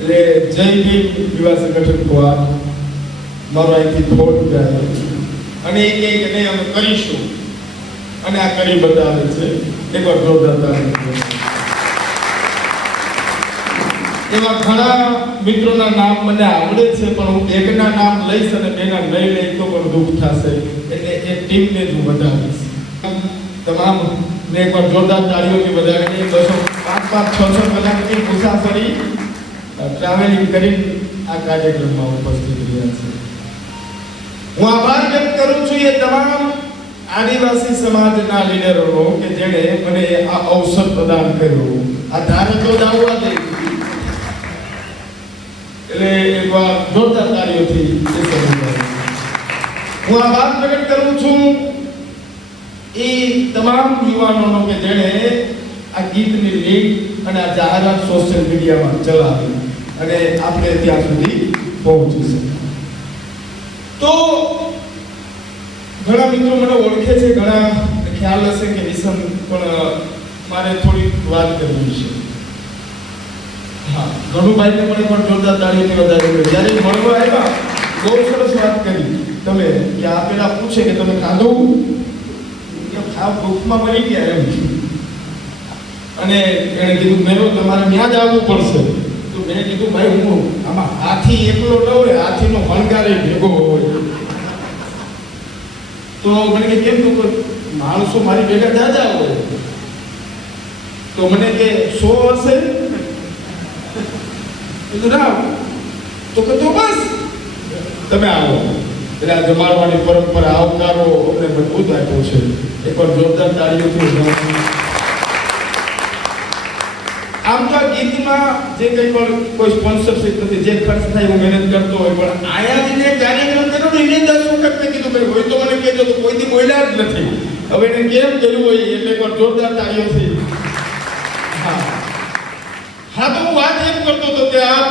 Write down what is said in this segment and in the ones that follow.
એટલે જય ભીમ યુવા સંગઠન દ્વારા મારો અહીંથી થોડ જાય અને એ કહે કે નહીં અમે કરીશું અને આ કરી બતાવે છે. એકવાર જોરદાર એવા ઘણા મિત્રોના નામ મને આવડે છે પણ હું એકના નામ લઈશ અને બેના નહીં લઈ તો પણ દુઃખ થશે એટલે એ ટીમને જ હું વધાવીશ. તમામ ને એકવાર જોરદાર તાળીઓથી વધાવીને 5-5-6 કલાકની મુસાફરી ટ્રાવેલિંગ કરી આ કાર્યક્રમમાં ઉપસ્થિત રહ્યા છે. હું આભાર વ્યક્ત કરું છું એ તમામ આદિવાસી સમાજના લીડરોનો કે જેણે મને આ અવસર પ્રદાન કર્યો, આ ધારકો દાવવા દે. એટલે એકવાર જોરદાર તાળીઓથી હું આભાર પ્રગટ કરું છું એ તમામ યુવાનોનો કે જેણે આ ગીતની લિંક અને આ જાહેરાત સોશિયલ મીડિયામાં ચલાવી અને આપણે ત્યાં સુધી પહોંચી શકીએ. તો ઘણા મિત્રો મને ઓળખે છે, ઘણા ખ્યાલ હશે કે વિસમ પણ મારે થોડી વાત કરવી છે. હા, ગણુભાઈને પણ જોરદાર તાળીઓથી વધાવી. જ્યારે મળવા આવ્યા બહુ સરસ વાત કરી તમે કે આ પેલા પૂછે કે તમે ખાધું કે ખાવ ભૂખમાં મરી ગયા એમ, અને એણે કીધું મેરો તમારે ત્યાં જ આવવું પડશે. તો મેં કીધું ભાઈ હું આમાં હાથી એકલો ન હોય, હાથીનો હણગારે ભેગો હોય. તો મને કે કેમ તો માણસો મારી ભેગા જાજા હોય. તો મને કે 100 હશે. કીધું ના. તો કે તો બસ તમે આવો. એટલે આ જમાડવાની પરંપરા આવકારો અમને મજબૂત આપ્યો છે. એકવાર જોરદાર તાળીઓથી. આમ તો આ ગીતમાં જે કંઈ પણ કોઈ સ્પોન્સરશિપ નથી, જે ખર્ચ થાય હું મહેનત કરતો હોય, પણ આયા જેને કાર્યક્રમ કર્યો ને એને 10 વખત મેં કીધું ભાઈ હોય તો મને કહેજો, તો કોઈથી બોલ્યા જ નથી. હવે એને કેમ કર્યું હોય એટલે એકવાર જોરદાર તાળીઓથી. હા તો હું વાત એમ કરતો હતો કે આ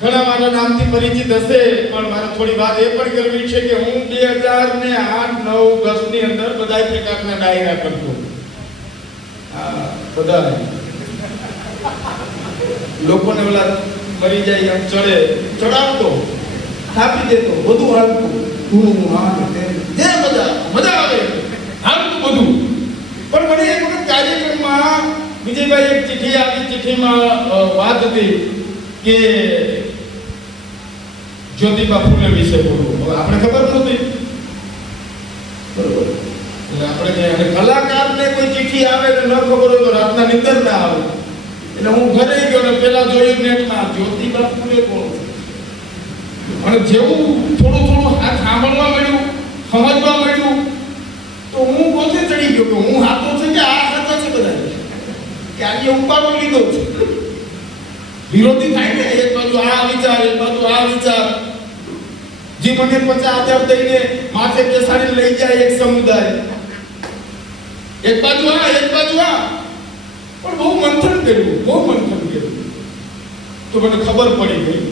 ઘણા મારા નામથી પરિચિત હશે, પણ મારે થોડી વાત એ પણ કરવી છે કે હું 2008, 9, 10 ની અંદર બધા પ્રકારના ડાયરા કરતો. હા, બધા લોકોને ઓલા મરી જાય એમ ચડે ચડાવતો, થાપી દેતો, બધું હાલતું. હું હા જે બધા મજા આવે હાલતું બધું. પણ મને એક વખત કાર્યક્રમમાં વિજયભાઈ એક ચિઠ્ઠી આપી. ચિઠ્ઠીમાં વાત હતી કે જ્યોતિબા ફૂલે વિશે બોલવું. હવે આપણે ખબર નહોતી, બરોબર? એટલે આપણે અને કલાકારને કોઈ ચિઠ્ઠી આવે તો ન ખબર હોય તો રાતના નિંદર ના આવે. એટલે હું ઘરે ગયો ને પેલા જોયું નેટમાં જ્યોતિબા ફૂલે કોણ. અને જેવું થોડું હાથ સાંભળવા મળ્યું, સમજવા મળ્યું, તો હું પોતે ચડી ગયો કે હું હાથો છે કે આ હાથો છે બધા કે આજે ઉપાડો લીધો છે. વિરોધી થાય ને, એક બાજુ આ વિચાર, એક બાજુ આ વિચાર. જે મને 50,000 દઈને માથે બેસાડીને લઈ જાય એક સમુદાય, એક બાજુ આ એક બાજુ આ. પણ બહુ મંથન કર્યું. તો મને ખબર પડી ગઈ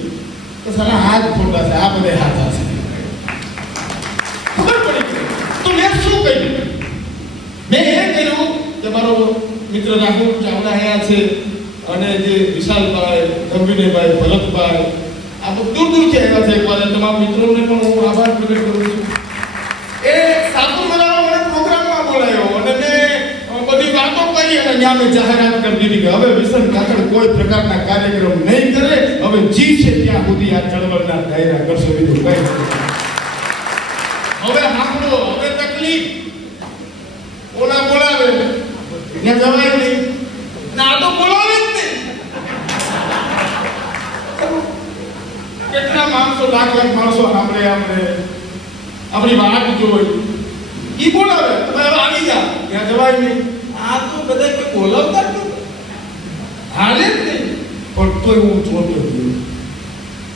કે સાલા હાથ ખોટા છે, આ બધા હાથા છે. ખબર પડી ગઈ. તો મેં શું કર્યું? મેં એ કર્યું કે મારો મિત્ર રાહુલ ચાવડા અહીંયા છે અને જે વિશાલભાઈ, ગંભીરભાઈ, ભરતભાઈ, આ તો દૂરથી આવ્યા છે. એકવાર તમામ મિત્રોને પણ હું આભાર પ્રગટ કરું છું. એ સાપુતારા મને પ્રોગ્રામમાં બોલાયો અને મેં બધી વાતો કરી અને ત્યાં મેં જાહેરાત કરી દીધી કે હવે વિસન કાકડ કોઈ પ્રકારના કાર્યક્રમ નહીં કરે, હવે જી છે ત્યાં સુધી આ ચળવળના દાયરા કરશે, બીજું કઈ નહીં. હવે સાંભળો, હવે તકલીફ ઓલા બોલાવે ત્યાં જવાય નહીં, ના તો બોલાવે જ નહીં. કેટલા માણસો, લાખ માણસો સાંભળે, આપણી વાત જોઈ, ઈ બોલાવે તમે હવે આવી જા, ત્યાં જવાય નહીં. આ તો બધા કોઈ બોલાવતા જ નથી, હાલે જ નહીં. પણ તોય હું જોતો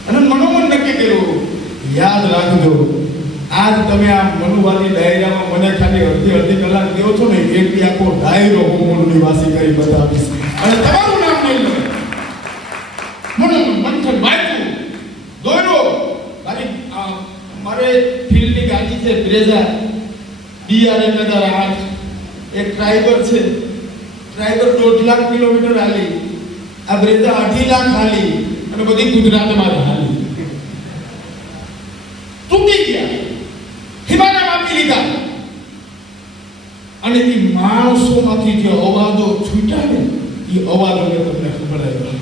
અને મનોમન નક્કી કર્યું, યાદ રાખજો આજ તમે આ મનુવાદી ડાયરામાં મને ખાલી અડધી કલાક દેવો છો ને, એટલી આખો ડાયરો હું મૂળ નિવાસી કરી બતાવીશ અને તમારું નામ નહીં લે. મનોમન મંથન વાંચ્યું, દોડો. મારે ફિલ્ડની ગાડી છે બ્રેઝા BR 1008. એક ડ્રાઈવર છે, ડ્રાઈવર 1.5 લાખ કિલોમીટર હાલી, આ બ્રેઝા 2.5 લાખ હાલી અને બધી ગુજરાતમાં જ હાલી તૂટી ગયા, હિમાલય આપી લીધા, અને એ માણસોમાંથી જે અવાજો છૂટ્યા ને એ અવાજોને તમને ખબર આવી.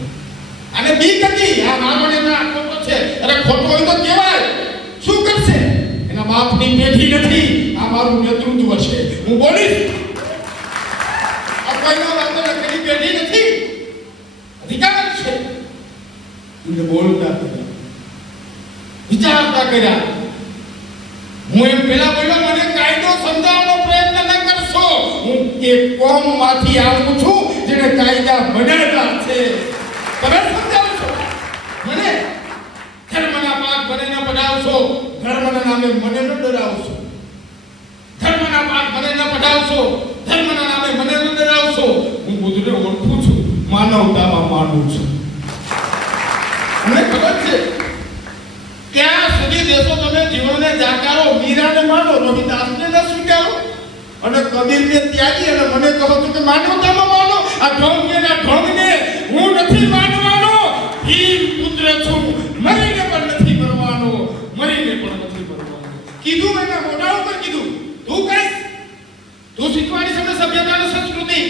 અને બીક હતી, આ માનવને ખોટો છે, અરે ખોટો હોય તો કહેવાય, શું કરશે? એના બાપની પેઢી નથી, આ મારું નેતૃત્વ છે, હું બોલીશ. આ કોઈનો વાંધો નથી, પેઢી નથી, અધિકાર છે. એને બોલતા કર્યા, વિચારતા કર્યા. હું એમ પેલા બોલ્યો, મને કાયદો સમજાવવાનો પ્રયત્ન ન કરશો. હું એ કોમમાંથી આવું છું જેને કાયદા બનાવ્યા છે. તમે સમજાવશો મને? ધર્મના પાઠ મને ન પઢાવશો, ધર્મના નામે મને ન ડરાવશો. ધર્મના પાઠ મને ન પઢાવશો, ધર્મના નામે મને ન ડરાવશો. હું બુદ્ધને ઓળખું છું, માનવતામાં માનું છું. મને ખબર છે ક્યાં સુધી દેશો તમે જીવનને જાકારો, મીરાને માનો, રવિદાસને ન સ્વીકારો, અને કબીરને ત્યાગી અને મને કહો છો કે માનવતામાં માનો. આ ઢોંગના ઢોંગને હું નથી માનવાનો. ભીમ પુત્ર છું, મરીને પણ નથી મરવાનો, મરીને પણ નથી મરવાનો. કીધું એના મોઢા ઉપર કીધું. તું કઈશ, તું શીખવાડી શકે સભ્યતા અને સંસ્કૃતિ,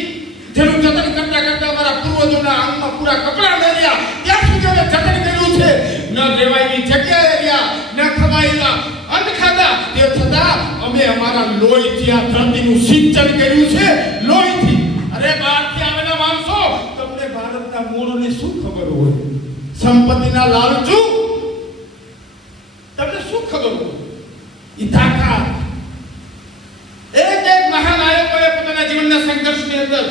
જેનું જતન કરતા કરતા અમારા પૂર્વજોના આંગમાં પૂરા કપડા ન રહ્યા ત્યાં સુધી અમે જતન કર્યું છે. ન રેવાયની જગ્યાએ રહ્યા, ન ખવાયેલા અન્ન ખાધા, તે છતાં અમે અમારા લોહીથી આ ધરતીનું સિંચન કર્યું છે. લોહીથી. અરે બહારથી આવેલા માણસો, તમને ભારતના મૂળની શું ખબર હોય? સંપત્તિના લાલચુ તમને શું ખબર હોય? ઈ તાકાત એક મહાનાયકોએ પોતાના જીવનના સંઘર્ષની અંદર,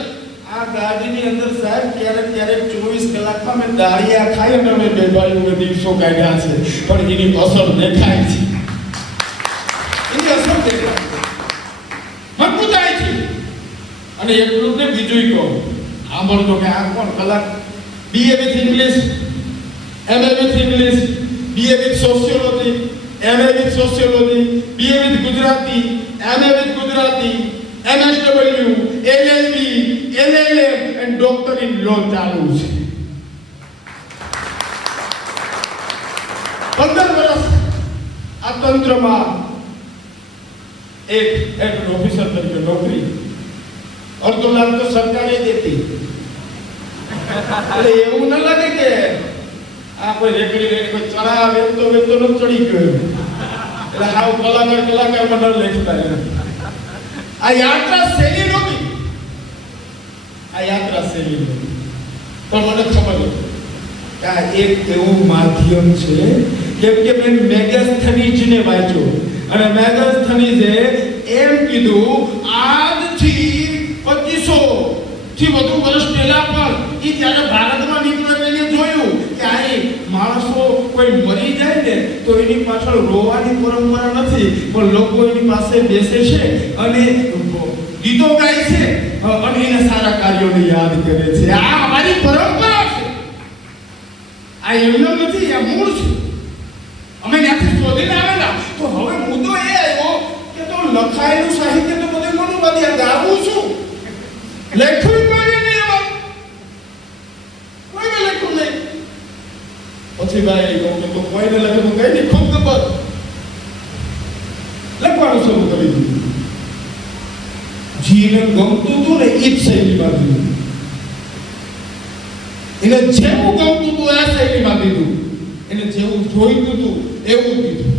આ ગાડીની અંદર સાહેબ ક્યારેક 24 કલાકમાં મેં દાળિયા ખાઈ અને અમે બેભારીઓને દિવસો કાઢ્યા છે, પણ એની અસર દેખાય છે. એની અસર દેખાય છે, મજબૂતાઈ છે. અને એટલું ને બીજું કહો, સાંભળજો કે આ કોણ કલાક BA with English, MA with English, BA with Sociology, MA with Sociology, BA with Gujarati, MA with Gujarati, MSW, LLB, LLM and Doctor in Law ચાલુ છે. 15 વર્ષ આ તંત્રમાં એક ઓફિસર તરીકે નોકરી, અડધો લાખ તો સરકારે દેતી. એટલે એવું ન લાગે કે આ કોઈ રેકડી રેકડી કોઈ ચડા વેચતો ન ચડી ગયો, એટલે હાવ કલાકાર મંડળ લેખતા. આ યાત્રા શૈલી નહોતી, આ યાત્રા શૈલી નહોતી. પણ મને ખબર હતી કે આ એક એવું માધ્યમ છે, કેમ કે મેં મેગસ્થનીજને વાંચ્યો, અને મેગસ્થનીજે એમ કીધું આજથી 2500 થી વધુ વર્ષ પહેલા પણ એ જ્યારે ભારતમાં નીકળ્યો એને જોયું કે આ માણસો કોઈ મરી જાય ને તો એની પાછળ રોવાની પરંપરા નથી, પણ લોકો એની પાસે બેસે છે અને ગીતો ગાય છે અને એના સારા કાર્યોને યાદ કરે છે. આ અમારી પરંપરા છે, આ એમનો નથી, આ મૂળ છે. અમે ત્યાંથી શોધીને આવેલા. તો હવે મુદ્દો એ આવ્યો કે તો લખાયેલું સાહિત્ય તો બધું કોનું બધી ગાવું છું, લખ્યું કોઈને નહીં, એમાં કોઈને લખ્યું નહીં. પછી ભાઈ કહું કે કોઈને લખેલું કઈ નહીં, ખૂબ ખબર લખવાનું શરૂ કરી દીધું. જીને ગમતું હતું ને એ જ શૈલીમાં દીધું, એને જેવું ગમતું હતું આ શૈલીમાં દીધું, એને જેવું જોઈતું હતું એવું દીધું.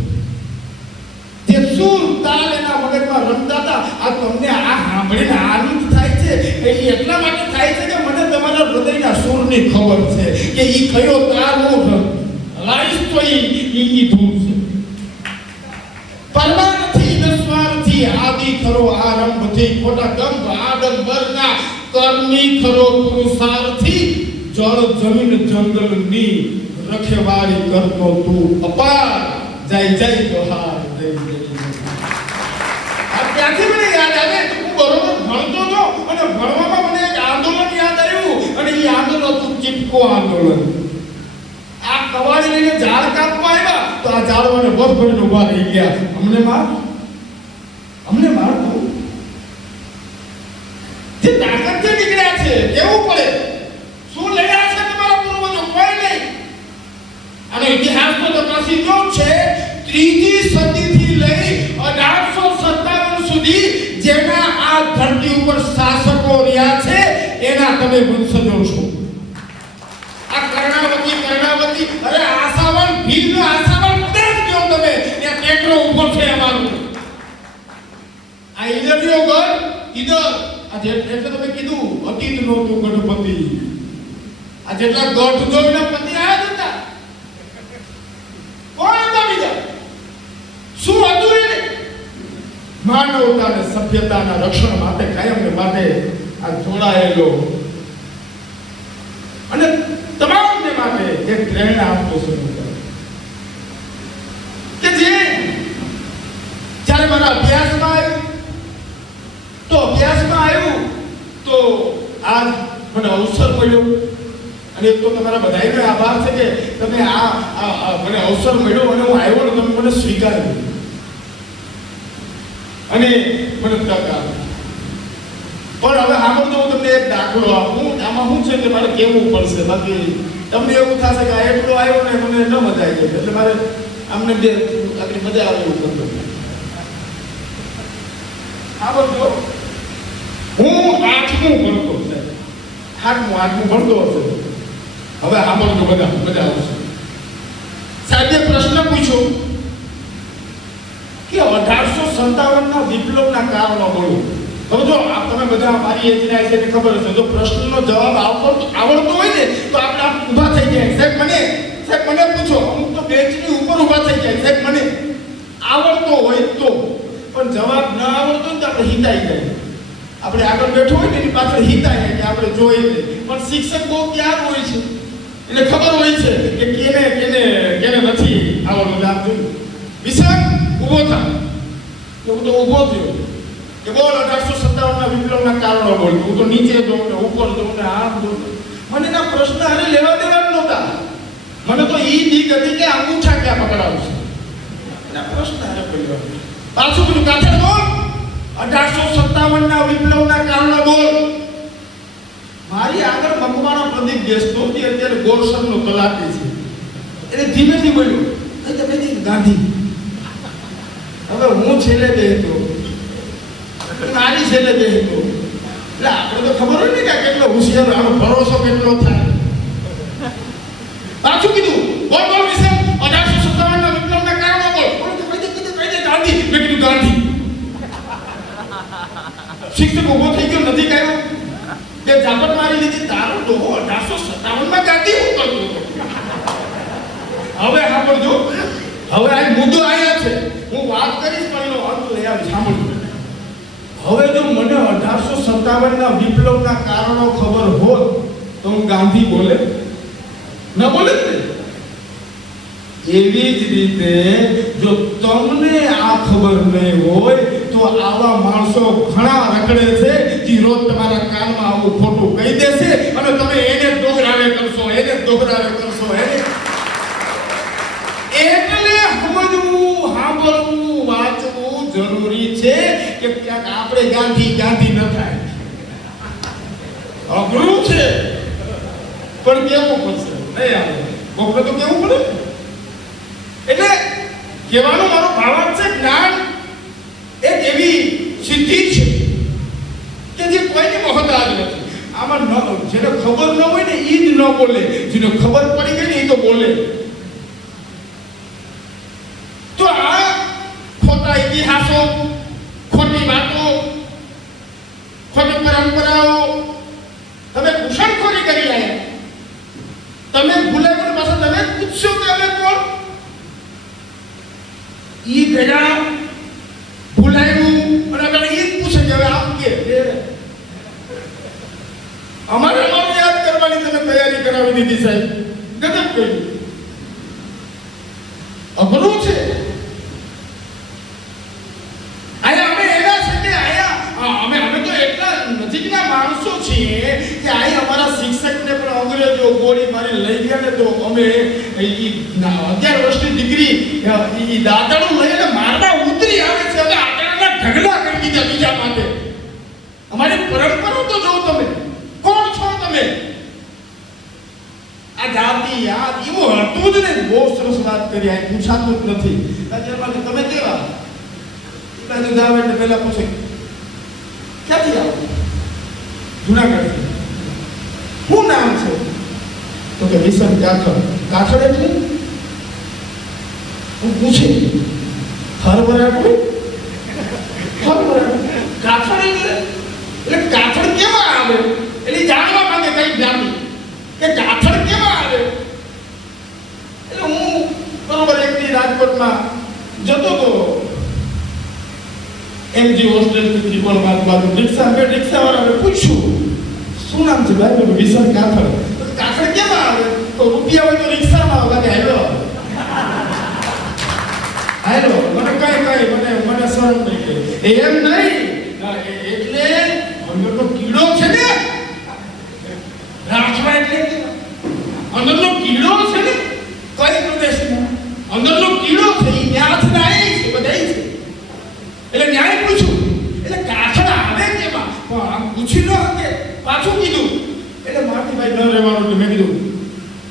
જે સુર તાલ એના મગજમાં રમતા હતા, આ તમને આ સાંભળીને આનંદ થાય છે એ એટલા માટે થાય છે કે મને તમારા હૃદયના સુરની ખબર છે કે ઈ કયો તાલ હું લાઈશ તો ઈ ધૂમ છે. પરવા નથી નસ્વારથી આદિ ખરો આરંભથી, ખોટા દંભ આડંબરના કર્મી ખરો પુરુષાર્થી, જળ જમીન જંગલની રખેવાળી કરતો તું અપાર, જય જય જોહાર, જય જય. આ ત્યાંથી મને યાદ આવે, હું બરોબર ભણતો હતો અને ભણવામાં મને એક આંદોલન યાદ આવ્યું, અને એ આંદોલન હતું ચીપકો આંદોલન. આ કવાડી લઈને ઝાડ કાપવા આવ્યા તો આ ઝાડવાને બસ ભરીને ઉભા રહી ગયા, અમને માર જે તાકાતથી નીકળ્યા છે કેવું પડે, શું લડ્યા છે તમારા પૂર્વજો, કોઈ નહીં. ઇતિહાસ તો તપાસી ગયો છે. ત્રીજી સદીથી લઈ 1857 સુધી જેના આ ધરતી ઉપર શાસકો રહ્યા છે એના તમે વંશજો છો. આ કર્ણાવતી અરે આશાવાન ભીલનો આશાવાન પ્રદેશ કયો તમે, ત્યાં ટેકરો ઉભો છે અમારું. આ ઈડરિયો ગઢ ઈડર આ એટલે તમે કીધું અતીત નો તો ગણપતિ. આ જેટલા ગઢ જોઈને પતિ આયા જ હતા. કોણ હતા બીજા? શું હતું એને? માનવતા અને સભ્યતાના રક્ષણ માટે કાયમને માટે આ જોડાયેલો અને તમામને માટે એક પ્રેરણા આપતો સમુદાય કે જે જ્યારે મારા અભ્યાસમાં આવ્યું તો આજ મને અવસર મળ્યો. અને એક તો તમારા બધાયનો આભાર છે કે તમે આ મને અવસર મળ્યો અને હું આવ્યો ને તમે મને સ્વીકાર્યો અને મને તક આપી. પણ હવે સાંભળજો, હું તમને એક દાખલો આપું. આમાં શું છે કે મારે કહેવું પડશે, બાકી તમને એવું થશે કે આ એટલો આવ્યો ને મને ન મજા આવી ગઈ એટલે મારે આમને બે આટલી મજા આવે એવું કરતો. સાંભળજો, હું 8મું ભણતો સાહેબ, 8મું ભણતો હશે. હવે સાંભળજો બધા, મજા આવશે. સાહેબે પ્રશ્ન પૂછ્યો કે 1857ના વિપ્લવના કારણો બોલો. હવે જો તમે બધા મારી એજના છે ને ખબર હશે, જો પ્રશ્નનો જવાબ આવડતો હોય ને તો આપણે ઊભા થઈ જાય. સાહેબ મને પૂછો, અમુક તો બેન્ચની ઉપર ઊભા થઈ જાય. સાહેબ મને આવડતો હોય તો, પણ જવાબ ન આવડતો ને તો આપણે હિતાઈ જાય. આપણે આગળ બેઠો હોય ને એની પાછળ હિતાય કે આપણે જોઈએ. પણ શિક્ષક બહુ ક્યાં હોય છે એટલે ખબર હોય છે કે કેને નથી આવડતું. આપ જોયું વિષય ઊભો થાય તો હું તો ઊભો થયો કે બોલ 1857ના વિપ્લવના કારણો બોલ. હું તો નીચે જોઉં ને ઉપર જોઉં ને આમ જોઉં. મને એના પ્રશ્ન હારે લેવા દેવા નહોતા. મને તો ઈ દીક હતી કે અંગૂઠા ક્યાં પકડાવશે. એના પ્રશ્ન હારે પડ્યો. પાછું બધું કાછળ બોલ 1857ના વિપ્લવના કારણો બોલ. મારી આગળ મકવાણા પ્રદીપ બેસતો હતી, અત્યારે ગોરસરનો તલાટી છે. એટલે ધીમેથી બોલ્યો તમે ગાંધી. હવે હું છેલ્લે બેસતો, નાની છેલ્લે બેસતો, એટલે આપણે તો ખબર હોય ને કે કેટલો હોશિયાર, આનો ભરોસો કેટલો થાય. પાછું કીધું બોલ વિશે 1857ના વિપ્લવના કારણો બોલ. કઈ દે ગાંધી. મેં કીધું ગાંધી. શિક્ષક ઉભો થઈ ગયો, નથી કહ્યું કે ઝાપટ મારી લીધી. તારો ડોહો 1857માં ગાંધી હું કરતો હતો. હવે સાંભળજો, હવે આ મુદ્દો આવ્યા છે, હું વાત કરીશ પણ એનો અંત લઈ આવીશ. સાંભળજો, હવે જો મને 1857ના વિપ્લવના કારણો ખબર હોત તો હું ગાંધી બોલે ન બોલે ને. એવી જ રીતે જો તમને આ ખબર નહીં હોય તો આવા માણસો ઘણા રખડે છે જે રોજ તમારા કાનમાં આવું ખોટું કહી દેશે અને તમે એને દોહરાવે કરશો. એટલે સમજવું, સાંભળવું, વાંચવું જરૂરી છે કે ક્યાંક આપણે ગાંધી ન થાય. અઘરું છે પણ કેવું પડશે. નહીં આવે કોકને તો કેવું પડે. એટલે કહેવાનો મારો ભાવાર્થ છે, જ્ઞાન એક એવી સિદ્ધિ છે કે જે કોઈને મહતાજ નથી. આમાં જેને ખબર ન હોય ને એ જ ન બોલે, જેને ખબર પડી ગઈ ને એ તો બોલે. તો આ ખોટા ઇતિહાસો, ખોટી વાતો, ખોટી પરંપરાઓ તમે ઘૂસણખોરી કરી રહ્યા. તમે ભૂલાવ્યું પાછા તમે પૂછશો કે અમે કોણ? ઈ ગયા ભૂલાયું અને આપણે ઈ જ પૂછે કે હવે આમ કે અમારે યાદ કરવાની તમે તૈયારી કરાવી દીધી સાહેબ. ગજબ કર્યું. અઘરું છે. અમે તો એટલા નજીકના માણસો છીએ કે અમારા શિક્ષકને પણ અંગ્રેજો ગોળી મારી લઈ ગયા ને તો અમે 11 વર્ષની ડિગ્રી દાદરનું લઈને મારવા ઉતરી આવે છે. હવે આગળના ઢગલા કરી દીધા બીજા માટે. અમારી પરંપરા તો જો તમે કોણ છો તમે? આ જાતિ યાદ એવું હતું જ ને. બહુ સરસ વાત કરી, આ પૂછાતું જ નથી. અત્યારે તમે કેવા એ બાજુ જાવ એટલે પહેલા પૂછે ક્યાંથી આવો? જુનાગઢ. શું નામ છે? તો કે વિસન કાથડ. કાથડ એટલે હું પૂછે હરભરા કાથડ એટલે કાથડ કેવા આવે? એટલે જાણવા માંગે કઈ જાતિ કે કાથડ કેવા આવે. એટલે હું બરોબર એકની રાજકોટમાં જતો તો એમજી હોસ્ટેલ થી પણ બાજુ રિક્ષા વાળાને પૂછ્યું શું નામ છે ભાઈ? વિસન કાથડ. કાથડ કેવા આવે? તો રૂપિયા હોય તો રિક્ષામાં આવે. હાલો મને મને શરમ થઈ ગઈ. એમ નહીં, એટલે અંદરનો કીડો છે ને, રાખવા એટલે અંદરનો કીડો છે ને, કઈ પ્રદેશમાં અંદરનો કીડો છે એ ન્યાય નાય છે બધાય છે. એટલે ન્યાય પૂછ્યું એટલે કાથડ આવે કેમાં? પણ આમ પૂછી ન શકે, પાછું કીધું. એટલે મારથી ભાઈ ન રહેવાનું એટલે મેં કીધું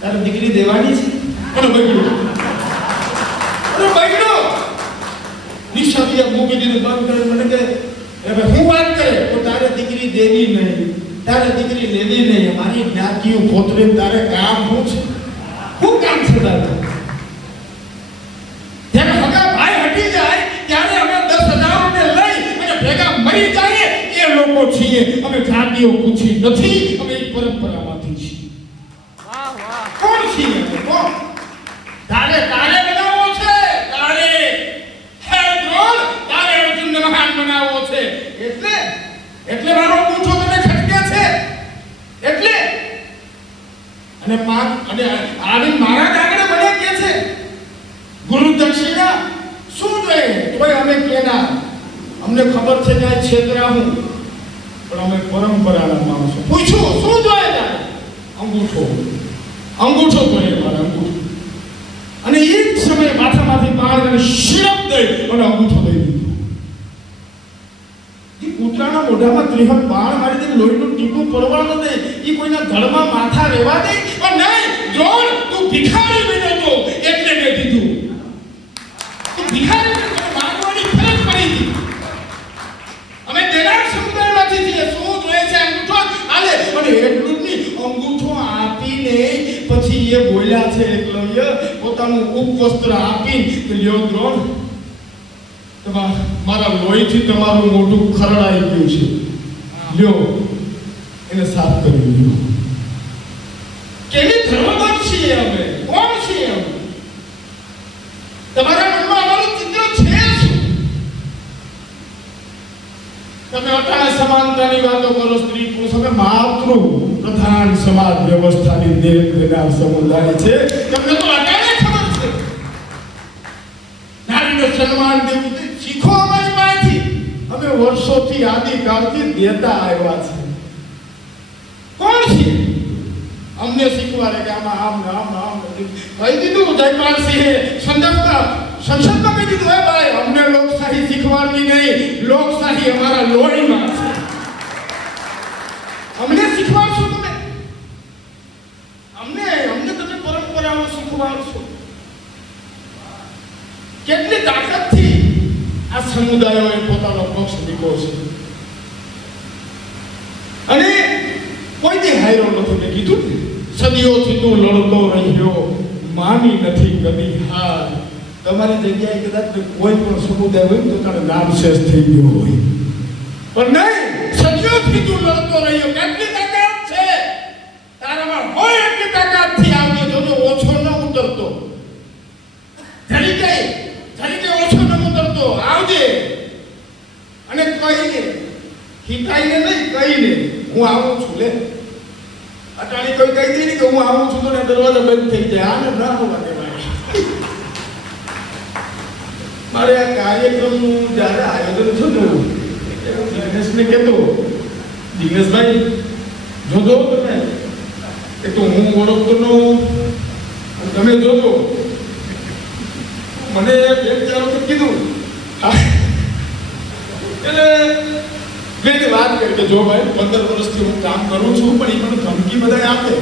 તારે દીકરી દેવાની છે. અને બગડ્યું નિશાબિયા મૂકી દીધું બંધ કરે. મને કે હવે હું વાત કરે તો તારે દીકરી દેવી નહીં, તારે દીકરી લેવી નહીં. મારી જ્ઞાતિઓ પોતરે તારે કામ શું છે? શું કામ છે તારે? જ્યારે હગા ભાઈ હટી જાય ત્યારે અમે 10,000 ને લઈ અને ભેગા મરી જાય એ લોકો છીએ. અમે જાતિઓ પૂછી નથી, અમે એ પરંપરામાંથી છીએ. વાહ વાહ. કોણ છીએ? કોણ? તારે બનાવો છે, તારે બનાવો છે. એટલે મારો પૂછો તને ખટકે છે. એટલે અને આવી મારા કાગડે મને કે છે ગુરુ દક્ષિણા શું જોઈએ? તોય અમે કેના અમને ખબર છે કે છેતરા હું, પણ અમે પરંપરાના માણસો. પૂછું શું જોઈએ તારે? અંગૂઠો જોઈએ મારે, અંગૂઠો. અને એ જ સમયે માથામાંથી પાણી શિરપ દઈ અને અંગૂઠો દઈ દીધો. કૂતરાના મોઢામાં 3 બાણ મારી દે, લોહીનું ટીપું પડવાનું નહીં. એ કોઈના ધડમાં માથા રહેવા દે? પણ નહીં, દ્રોણ તું ભિખારી બન્યો તો એટલે મેં દીધું. તું ભિખારી માગવાની ફરજ પડી હતી. અમે દેનાર સમુદાયમાંથી છીએ. શું જોઈએ છે? અંગૂઠો આલે. અને એટલું જ નહીં, અંગૂઠો આપીને પછી એ બોલ્યા છે એકલવ્ય પોતાનું ઉપવસ્ત્ર આપીને કે લ્યો દ્રોણ, મારા લોહીથી તમારું મોઢું ખરડાઈ ગયું છે, લ્યો એને સાફ કરી લ્યો. કેવી ધર્મદત્ત છીએ અમે? કોણ છીએ અમે? તમારા મનમાં અમારું ચિત્ર છે શું? તમે અટાણે સમાનતાની વાતો કરો, સ્ત્રી પુરુષ. અમે માતૃ પ્રધાન સમાજ વ્યવસ્થાની દેનાર સમુદાય છે. તમને તો અટાણે ખબર છે. નારીને સન્માન દેવું શીખો અમારી પાસેથી. અમે વર્ષોથી આદિકાળથી દેતા આવ્યા છે. કોણ છે? અમને શીખવાડે કે આમ કહી દીધું જયપાલ સિંહે સંસદમાં કહી દીધું હે ભાઈ અમને લોકશાહી શીખવાડવી નહીં, લોકશાહી અમારા લોહીમાં છે. અમને શીખવાડશો તમે? અમને તમે પરંપરાઓ શીખવાડશો? કેટલી તાકાતથી આ સમુદાયોએ પોતાનો પક્ષ લીધો છે. અને કોઈ દી હાર્યો નથી. મેં કીધું સદીઓથી તું લડતો રહ્યો, માની નથી કદી હાર. તમારી જગ્યાએ કદાચ કોઈ પણ સમુદાય હોય તો તારે નામ શેષ થઈ ગયો હોય, પણ નહીં, સદીઓથી તું લડતો રહ્યો. કેટલી તાકાત છે તારામાં? હોય એટલી તાકાતથી આવજો. જોજો ઓછો ન ઉતરતો. જરી ઓછો ન ઉતરતો આવજે. અને કહીને હિતાઈને નહીં, કહીને હું આવું છું. લે અટાણી કોઈ કહી દે ને કે હું આવું છું તો દરવાજો બંધ થઈ જાય. આને ના હોવા દેવાય. મારે આ કાર્યક્રમનું જ્યારે આયોજન થયું દિનેશને કહેતો, દિનેશભાઈ જોજો તમે એ તો હું ઓળખતો ન તમે જોજો. મને બેન ચાલો તો કીધું એટલે મેં વાત કરી કે જો ભાઈ 15 વર્ષથી હું કામ કરું છું, પણ એ મને ધમકી બધા આપે.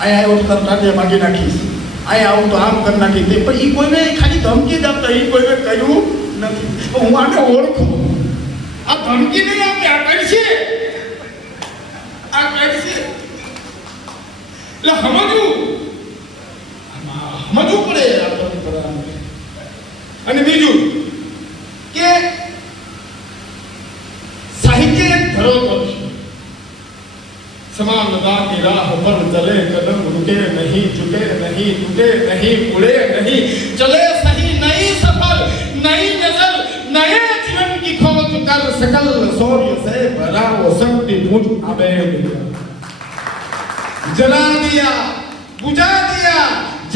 આ આવ્યો તો તારે ટાટિયા માગી નાખીશ. આ આવું તો આમ કરી નાખી દે, પણ એ કોઈને ખાલી ધમકી જ આપતા, એ કોઈને કહ્યું નથી. હું આને ઓળખું, આ ધમકી નહીં આપે, આ કરશે, આ કરશે. એટલે સમજવું પડે આ પરંપરાને. અને બીજું કે સાહિત્ય એક ધરોહર છે. समानता की राह पर चले कदम रुके नहीं, झुके नहीं, टूटे नहीं, उड़े नहीं, चले सही नई सफर, नई नजर, नए जीवन की खोज कर सकल शौर्य से भरा वो शक्ति मुझ आबेद जला दिया, बुझा दिया,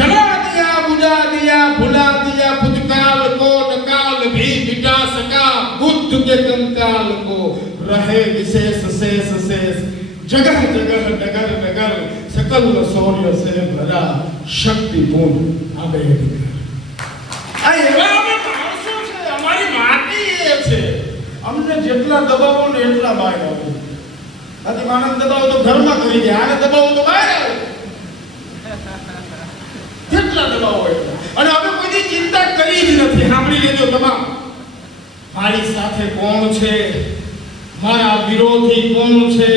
जला दिया, बुझा दिया, भुला दिया भूतकाल को, नकाल भी मिटा सका बुद्ध के कंकाल को, रहे विशेष शेष शेष जगह जगह नगर नगर, सकल शौर्य से भरा शक्तिपूर्ण आबेद. આ એવા અમે માણસો છે, અમારી માટી એ છે. અમને જેટલા દબાવો ને એટલા બહાર આવે. આથી માણસ દબાવો તો ઘરમાં કરી દે, આને દબાવો તો બહાર આવે. જેટલા દબાવો એટલા. અને અમે કોઈ ચિંતા કરી જ નથી. સાંભળી લેજો તમામ, મારી સાથે કોણ છે, મારા વિરોધી કોણ છે,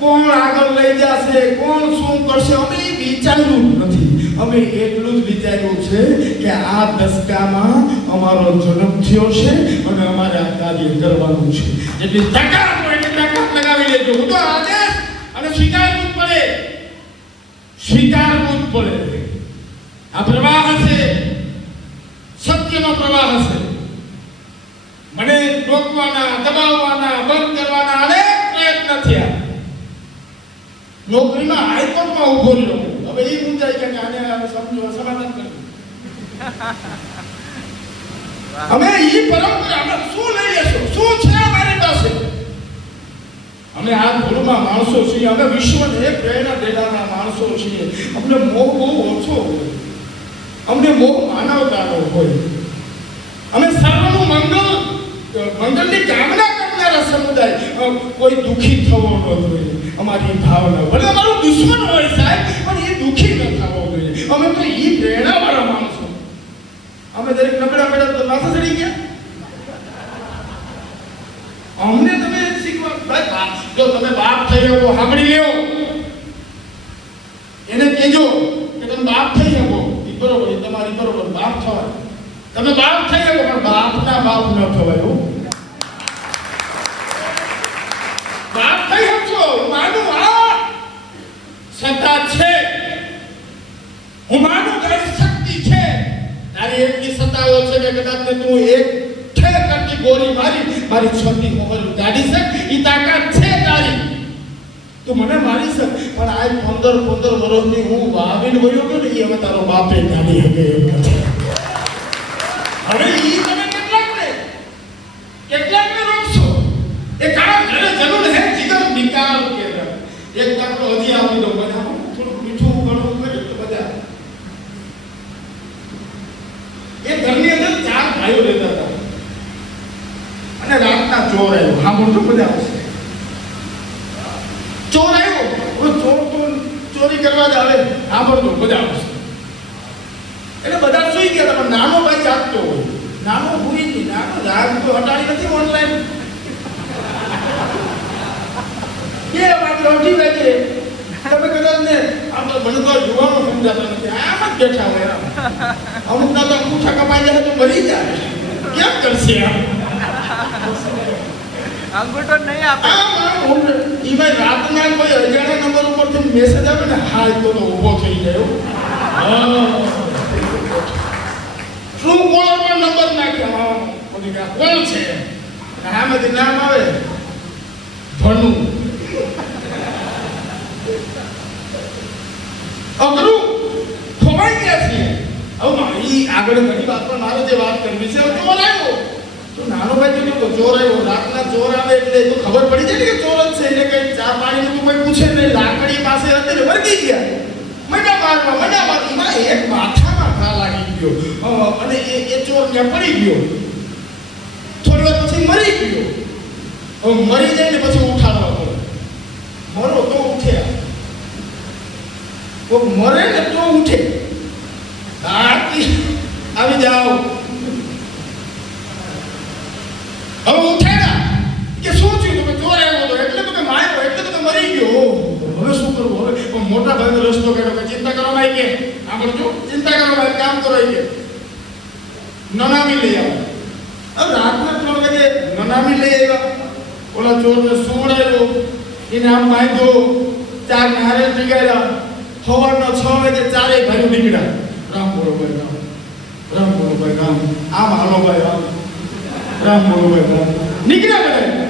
કોણ આગળ લઈ જશે, કોણ શું કરશે, અમે વિચાર્યું નથી. અમે એટલું જ વિચાર્યું છે કે આ દશકામાં અમારો જન્મ થયો છે અને અમારે આ કાર્ય કરવાનું છે. જેટલી તાકાત હોય એટલી તાકાત લગાવી લેજો. હું તો આદેશ અને સ્વીકારવું જ પડે, સ્વીકારવું જ પડે. આ પ્રવાહ છે, સત્યનો પ્રવાહ છે. મને રોકવાના, દબાવવાના, બંધ કરવાના અનેક પ્રયત્ન થયા. નોકરીમાં હાઈકોર્ટમાં ઉભો રહ્યો. હવે એ મુદ્દા કે આને સમજો, સમાધાન કર્યું. અમે એ પરંપરા અમે શું લઈ લેશું, શું છે અમારી પાસે? અમે આ ધૂળમાં માણસો છીએ, અમે વિશ્વને પ્રેરણા દેનારા માણસો છીએ. અમને મોહ બહુ ઓછો હોય, અમને મોહ માનવતાનો હોય. અમે સર્વનું મંગળની કામના કરનારા સમુદાય. કોઈ દુઃખી થવો ન જોઈએ, અમારી ભાવના. ભલે અમારો દુશ્મન હોય સાહેબ, પણ એ દુઃખી ન થવો જોઈએ. અમે તો એ પ્રેરણાવાળા માણસો. અમે દરેક નબળા પડ્યા તો માથે ચડી ગયા. અમને તમે શીખવા, જો તમે બાપ થઈ શકો, સાંભળી લ્યો, એને કહેજો કે તમે બાપ થઈ શકો. એ બરોબર, એ તમારી બરોબર, બાપ થવાય. તમે બાપ થઈ શકો, પણ બાપના બાપ ન થવાય. બાપ થઈ શકશો, માનું આ સત્તા છે, હું માનું તારી શક્તિ છે. તારી એટલી સત્તાઓ છે કે કદાચ તું એક ઠેકરની ગોળી મારી છોટી મોહર ગાડી શક. એ તાકાત છે તારી, તું મને મારી શક. પણ આ 15 વર્ષની હું વાવીને વયો ગયો ને, એ હવે તારો બાપે ગાડી હકે એમ નથી. હવે ઈ તમે કેટલાકને રોકશો? એ કામ ઘરે જરૂર હે જીગર નિકાલ કે એક દાખલો હજી આપી દો. બધા થોડું મીઠું ગળું કર્યું તો બધા એ ઘરની અંદર 4 ભાઈઓ રહેતા હતા. અને રાતના ચોર આવ્યો. હા બોલતો બધા આવશે. ચોર આવ્યો, ચોર તો ચોરી કરવા જ આવે. હા બોલતો બધા આવશે. એટલે બધા સુઈ ગયા. પણ નાનો ભાઈ જાગતો હોય. નાનો ભૂરી નહીં, નાનો જાગ તો હટાડી નથી ઓનલાઈન. કે વાત રોટી વેચે. તમે કદાચ ને આમ તો મને તો જોવાનો સમજાતો નથી. આમ જ બેઠા હોય. અમુક ના તો પૂછા કપાઈ જાય તો મરી જાય. કેમ કરશે અંગૂઠો નહીં આપે. ઈ ભાઈ રાતના કોઈ અજાણ્યા નંબર ઉપરથી મેસેજ આવે ને, હાલ તો ઊભો થઈ જાય. ટ્રુ કોલર પર નંબર નાખ્યો. બધી કા કોણ છે? આમાંથી નામ આવે ભણું. અઘરું ખોવાઈ ગયા છીએ. હવે મારી આગળ ઘણી વાત પર મારે જે વાત કરવી છે, ચોર આવ્યો તો નાનો ભાઈ જોયો તો ચોર આવ્યો. રાતના ચોર આવે એટલે તો ખબર પડી જાય ને કે ચોર જ છે. એટલે કઈ ચા પાણીનું તો કોઈ પૂછે નહીં. લાકડી પાસે હતી ને વળગી ગયા. મજા મારવા એમાં એક માથામાં ઘા લાગી ગયો અને એ ચોર ને પડી ગયો. થોડી વાર પછી મરી ગયો. મરી જાય ને પછી ઉઠાડવા પડે. મરો તો ઉઠ્યા. કોક મરે ને તો ઉઠે. આવી જાઓ. હવે ઉઠેડા કે શું થયું? તમે ચોર આવ્યો હતો એટલે તમે માર્યો એટલે તમે મરી ગયો. હવે શું કરવું? હવે મોટા ભાઈ રસ્તો કાઢ્યો કે ચિંતા કરો ભાઈ કે આપણે જો ચિંતા કરો ભાઈ કામ કરો કે નનામી લઈ આવો. હવે રાતના 3 વાગે નનામી લઈ આવ્યા. ઓલા ચોરને સુવડાવ્યો, એને આમ બાંધ્યો, 4 નારિયેળ ટીગાડ્યા. સવારના 6 વાગે ચારેય ભાઈઓ નીકળ્યા. રામ બોલો ભાઈ રામ, રામ બોલો ભાઈ રામ, આમ હાલો ભાઈ રામ, રામ બોલો ભાઈ રામ. નીકળ્યા બધા.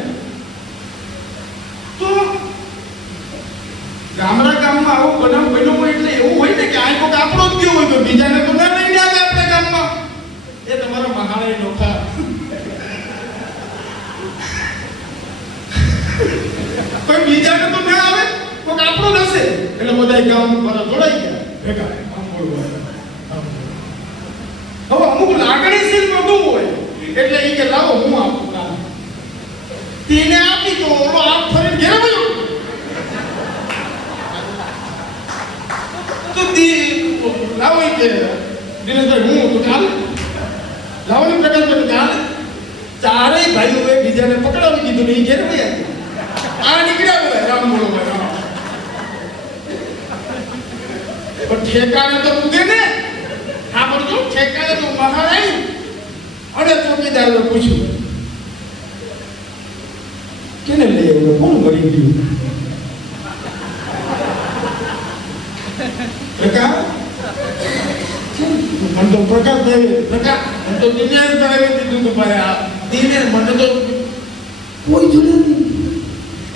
તો ગામમાં આવો બનાવ બન્યો હોય એટલે એવું હોય ને કે આ કોક આપણો જ ગયો હોય તો બીજાને તો ના લઈને આવે આપણે ગામમાં. એ તમારા મહાણે નોખા. કોઈ બીજાને તો ના આવે, કોક આપણો જ હશે એટલે બધા ગામ પર જોડાઈ ગયા ભેગા. આમ બોલવા હવે અમુક લાગણીશીલ બધું હોય એટલે એ કે લાવો હું આપું કામ. તેને આપી તો ઓલો આપ ફરીને ઘેર ગયો. તો લાવો કે દિનેશભાઈ હું તો ચાલે લાવવાની પ્રકાર તો ચાલે. ચારેય ભાઈઓએ બીજાને પકડાવી દીધું ને એ ઘેર ગયા. આ નીકળ્યા બોલે રામ બોલો ભાઈ રામ. પણ ઠેકાણે તો પૂગે ને. હા બોલજો ઠેકાણે તો બહાર આવી અને ચોકીદારને પૂછ્યું કેને લઈ આવ્યો, કોણ મરી ગયું? મને તો પ્રકાશ તો દિનેશ ભાઈ દીધું તું ભાઈ. આ દિનેશ મને તો કોઈ જોડે નહીં.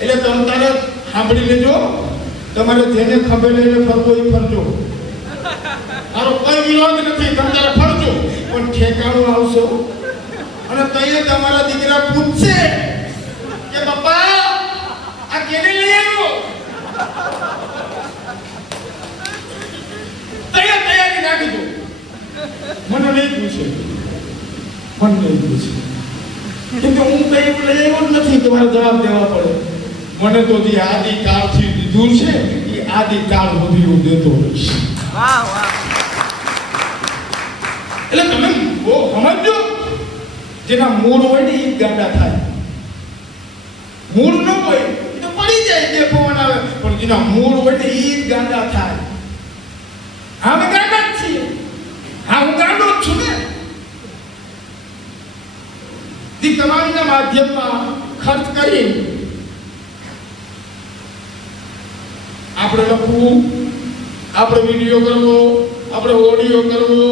એટલે તમે તારે સાંભળી લેજો, તમારે જેને ખબર લઈને ફરવો એ ફરજો. મારો કોઈ વિરોધ નથી, તમે તારે ફરજો પણ ઠેકાણું આવશે. અને તઈએ તમારા દીકરા પૂછશે કે પપ્પા આ કેને લઈ આવ્યો? તૈયારી રાખી દો. મને નહીં પૂછે, મને નહીં પૂછે કેમ કે હું કઈ લઈ આવ્યો નથી. તમારે જવાબ દેવા પડે. મને તો જે આદિકાળથી દીધું છે એ આદિકાળ સુધી હું દેતો રહીશ. વાહ વાહ. એટલે તમે બહુ સમજો, જેના મૂળ હોય ને એ ગાંડા થાય. મૂળ ન હોય એ તો પડી જાય, જે પવન આવે. પણ જેના મૂળ હોય ને એ જ ગાંડા થાય. અમે ગાંડા જ છીએ. હા હું ગાંડો જ છું ને. તમારીના માધ્યમમાં ખર્ચ કરી આપણે લખવું, આપણે વિડીયો કરવો, આપણે ઓડિયો કરવો,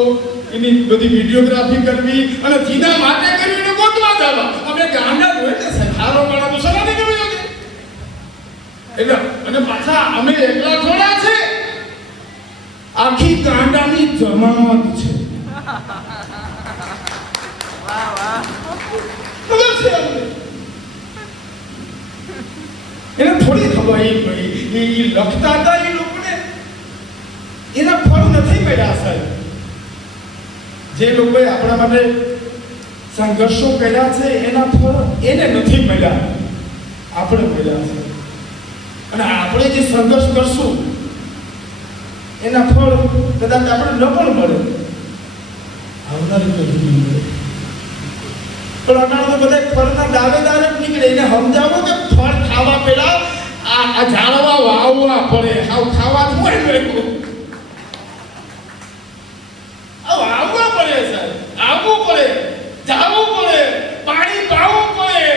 એની બધી વિડીયોગ્રાફી કરવી અને જીના માટે કરીને ગોતવા જવા. અમે ગાંડા હોય ને સારો માણસ તો સલાહ કરવી જોઈએ. એટલે અને પાછા અમે એકલા થોડા છે, આખી ગાંડાની જમાત છે. વાહ વાહ. ખબર છે એને થોડી ખબર. એ લખતા હતા એ લોકોને એના ફળ નથી મળ્યા સાહેબ. જે લોકોએ આપણા માટે સંઘર્ષો કર્યા છે એના ફળ એને નથી મળ્યા, આપણે મળ્યા છે. અને આપણે જે સંઘર્ષ કરશું એના ફળ કદાચ આપણે ન પણ મળે, આવનારી પેઢીને મળે. પણ અટાણે તો બધા ફળના દાવેદાર જ નીકળે. એને સમજાવો કે ફળ ખાવા પહેલા આ ઝાડવા વાવવા પડે. આવ ખાવાનું હોય ને વાવવા પડે સાહેબ, આવવું પડે, જાવું પડે, પાણી પાવું પડે.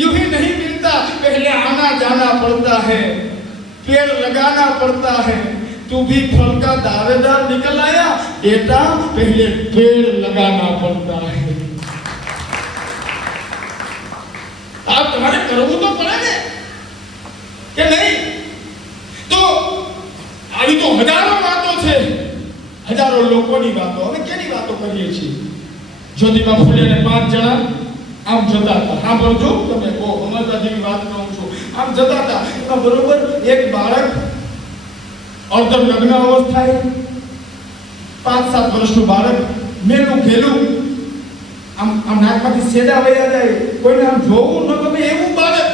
यूं ही नहीं मिलता, पहले आना जाना पड़ता है, पेड़ लगाना पड़ता है. तू भी फल का दावेदार निकल आया बेटा, पहले पेड़ लगाना पड़ता है. आप तुम्हारे करવું તો પડે ને કે નહીં? તો આવી તો હજારો વાતો છે, હજારો લોકોની વાતો. હવે કેની વાતો કરીએ છીએ? જ્યોતિબા ફૂલેને 5 જણા આમ જતા હતા. સાંભળજો તમે, બહુ સમજતા જેવી વાત કહું છું. આમ જતા હતા એમાં બરોબર એક બાળક અર્ધ લગ્ન અવસ્થાએ 5-7 વર્ષનું બાળક, મેલું ઘેલું, આમ નાકમાંથી સેડા વયા જાય, કોઈને આમ જોવું ન ગમે એવું બાળક.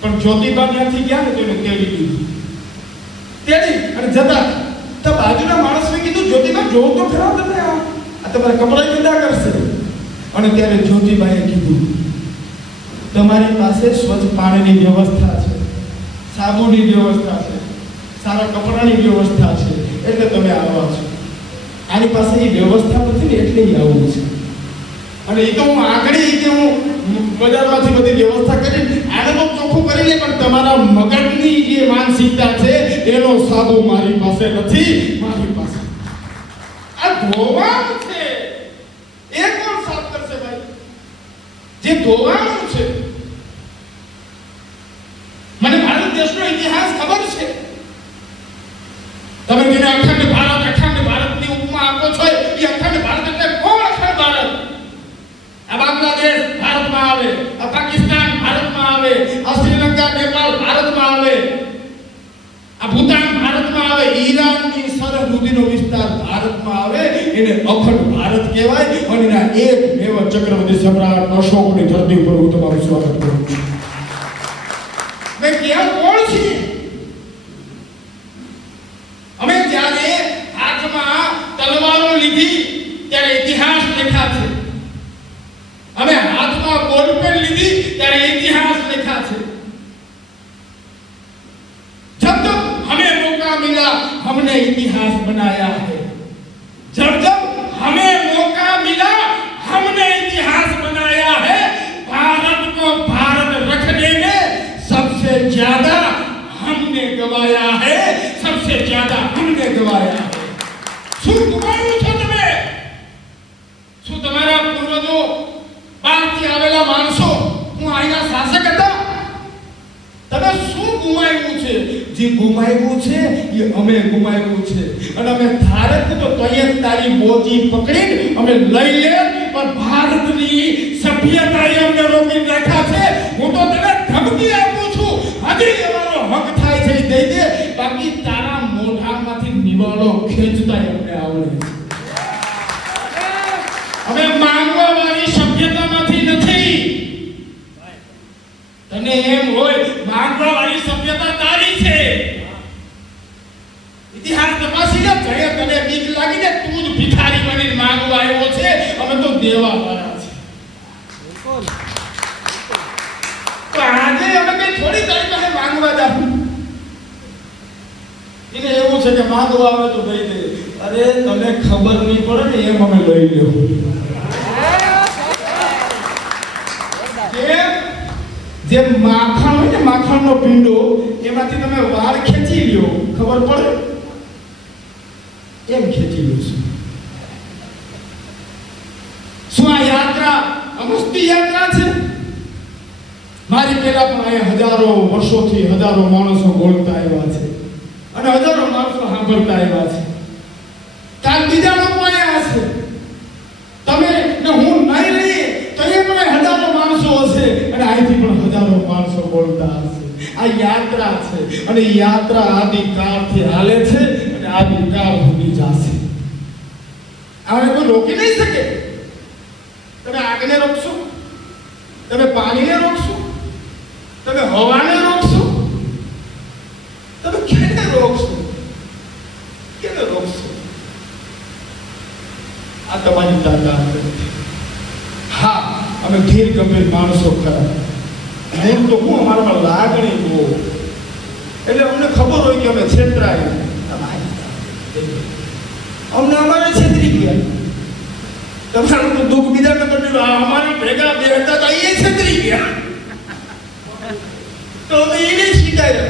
પણ જ્યોતિબા ત્યાંથી ગયા ને તો એને તેડી લીધું. તેડી અને જતા તો બાજુના માણસને કીધું જ્યોતિબા જોવો તો ખરા તમે આ તમારા કપડાં જુદા કરશે. અને ત્યારે જ્યોતિબાએ કીધું તમારી પાસે સ્વચ્છ પાણીની વ્યવસ્થા છે, સાબુની વ્યવસ્થા છે, સારા કપડાની વ્યવસ્થા છે, એટલે તમે આવા છો. આની પાસે એ વ્યવસ્થા નથી ને એટલે આવું છે. અને એ તો હું આગળ કે હું બજારમાંથી બધી વ્યવસ્થા કરી આને તો ચોખ્ખું કરી લે, પણ તમારા મગજની જે માનસિકતા છે એનો સાબુ મારી પાસે નથી. મારી પાસે આ ધોવાનું છે, એ કોણ સાફ કરશે ભાઈ? જે ધોવાનું છે. મને ભારત દેશનો ઇતિહાસ ખબર છે. તમે જેને અખંડ ભારતની ઉપમા આપો છો એ અખંડ ભારત એટલે કોણ? અખંડ ભારત. આ બાંગ્લાદેશ ભારતમાં આવે, આ પાકિસ્તાન ભારતમાં આવે, આ શ્રીલંકા નેપાળ ભારતમાં આવે, આ ભૂતાન ભારતમાં આવે, ઈરાનની સરહદ સુધીનો વિસ્તાર ભારતમાં આવે, એને અખંડ ભારત કહેવાય. અને એના એક મેવ ચક્રવર્તી સમ્રાટ અશોકની ધરતી ઉપર હું તમારું સ્વાગત કરું છું. મેં કેમ કોણ છીએ? અમે જ્યારે હાથમાં તલવારો લીધી ત્યારે ઇતિહાસ લખ્યા છે. અમે હાથમાં બોલપેન લીધી ત્યારે इतिहास लिखा है. जब जब हमें मौका मिला हमने इतिहास बनाया है. जब जब हमें मौका मिला हमने इतिहास बनाया है. भारत को भारत रखने में सबसे ज्यादा हमने गवाया है. सबसे ज्यादा हमने गवाया है. શું ગુમાવ્યું છે તમે? શું તમારા પૂર્વજો બહારથી આવેલા માણસો હું આના શાસક હતા? તમે શું ગુમાવ્યું છે? જે ગુમાવ્યું છે એ અમે ગુમાવ્યું છે. અને અમે ભારત તો તોય તારી બોજી પકડી અમે લઈ લે, પણ ભારતની સભ્યતાએ અમને રોકી રાખ્યા છે. હું તો તને ધમકી આપું છું, હજી અમારો હક થાય છે દઈ દે, બાકી તારા મોઢામાંથી નિવાળો ખેંચતા અમને આવડે છે. અમે માંગવા વાળી સભ્યતામાંથી નથી. તને એમ હોય માંગવા વાળી સભ્યતા તારી છે, ઇતિહાસ તપાસી લે. જયારે તને બીક લાગી ને તું જ ભિખારી બનીને માંગવા આવ્યો છે. અમે તો દેવા વાળા છે. તો આજે અમે કઈ થોડી તારી પાસે માંગવા જાઉં. એને એવું છે કે માંગવા આવે તો દઈ દે. અરે તને ખબર નહીં પડે ને એમ અમે લઈ લેવું. જે માખણ હોય ને, માખણનો પીંડો, એમાંથી તમે વાળ ખેંચી લ્યો, ખબર પડે એમ ખેંચી લો છો. શું આ યાત્રા અમસ્તી યાત્રા છે? મારી પહેલા પણ અહીંયા હજારો વર્ષોથી હજારો માણસો બોલતા આવ્યા છે અને હજારો માણસો સાંભળતા આવ્યા છે. કાલ બીજા લોકો અહીંયા હશે, તમે ને હું નહીં રહીએ તો એ પણ હજારો માણસો હશે અને અહીંથી પણ હજારો માણસો બોલતા હશે. આ યાત્રા છે અને યાત્રા આદિકાળથી હાલે છે અને આદિકાળ સુધી જશે. આને કોઈ રોકી નહીં શકે. તમે આગને રોકશો, તમે પાણીને રોકશો, તમે હવાને રોકશો, તમે કેને રોકશો? કેને રોકશો? આ તમારી તાકાત નથી. હા, અમે ધીર ગંભીર માણસો ખરા. હું તો હું અમારામાં લાગણી બહુ, એટલે અમને ખબર હોય કે અમે છેતરાય, અમને અમારે છેતરી ગયા. તમારું તો દુઃખ બીજાને બન્યું, અમારા ભેગા બેઠા હતા એ છેતરી ગયા. તો અમે એને શીખાય.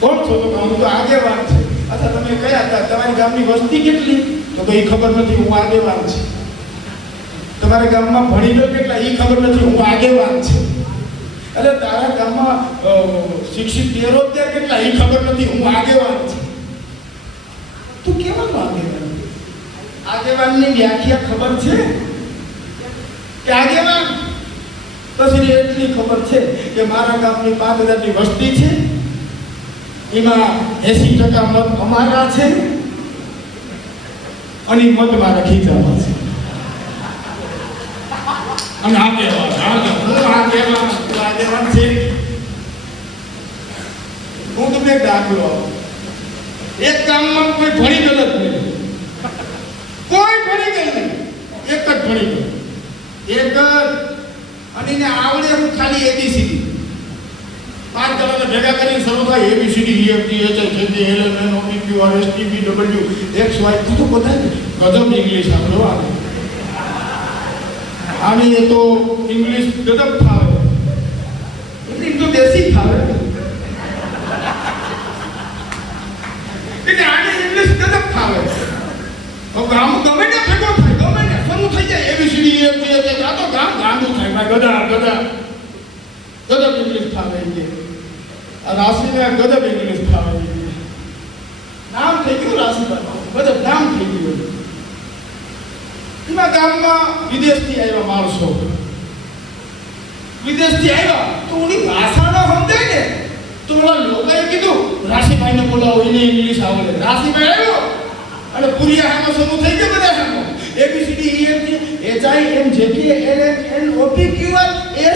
કોણ છો? તો હું તો આગેવાન છે. અચ્છા, તમે કયા હતા? તમારી ગામની વસ્તી કેટલી? તો કઈ ખબર નથી, હું આગેવાન છે. તમારા ગામમાં ભણીલો કેટલા? એ ખબર નથી, હું આગેવાન છે. એટલે તારા ગામમાં શિક્ષિત બેરોજગાર કેટલા? એ ખબર નથી, હું આગેવાન છે. તું કેવાનું આગેવાન? આગેવાનની વ્યાખ્યા ખબર છે કે આગેવાન? પછી એટલી ખબર છે કે મારા ગામની 5000ની વસ્તી છે, એમાં 80% મત અમારા છે અને મત મારા ખીચામાં છે. અને આગેવાન છે. હું તમને એક દાખલો આપું. એક ગામમાં કોઈ ભણી ગયેલ જ નહીં, કોઈ ભણી ગયેલ નહીં, એક જ ભણી ગયેલ, એક જ. અને એને આવડે હું ખાલી એબીસીડી. 5 જણાને ભેગા કરીને શરૂ થાય ABCD EFG HIJ LMN OPQ RST BW XY તો બધા ગજબ ઇંગ્લિશ આપણો આવે. આની એ તો ઇંગ્લિશ ગજબ ફાવે, ઇંગ્લિશ તો દેશી ફાવે. એટલે આને ઇંગ્લિશ ગજબ ફાવે. ગામ ગમે ને ભેગો થાય, ગમે ને શરૂ થઈ જાય એબીસીડી EFG HIJ આ તો ગામ ગાંડું થાય ભાઈ. ગજબ ઇંગ્લિશ ફાવે છે. આ રાશિને ગજબ ઇંગ્લિશ ફાવે છે. નામ થઈ ગયું રાશિભાઈ, ગજબ નામ થઈ ગયું. એમાં ગામમાં વિદેશથી આવ્યા માણસો, વિદેશથી આવ્યા તો ઓની ભાષા ન સમજાય ને તો ઓલા લોકોએ કીધું રાશિભાઈને બોલાવો, એને ઇંગ્લિશ આવડે. રાશિભાઈ આવ્યો અને પુરિયા હામો શરૂ થઈ ગયો, બધા હામો ABCD EFG HIMJK LMN OPQ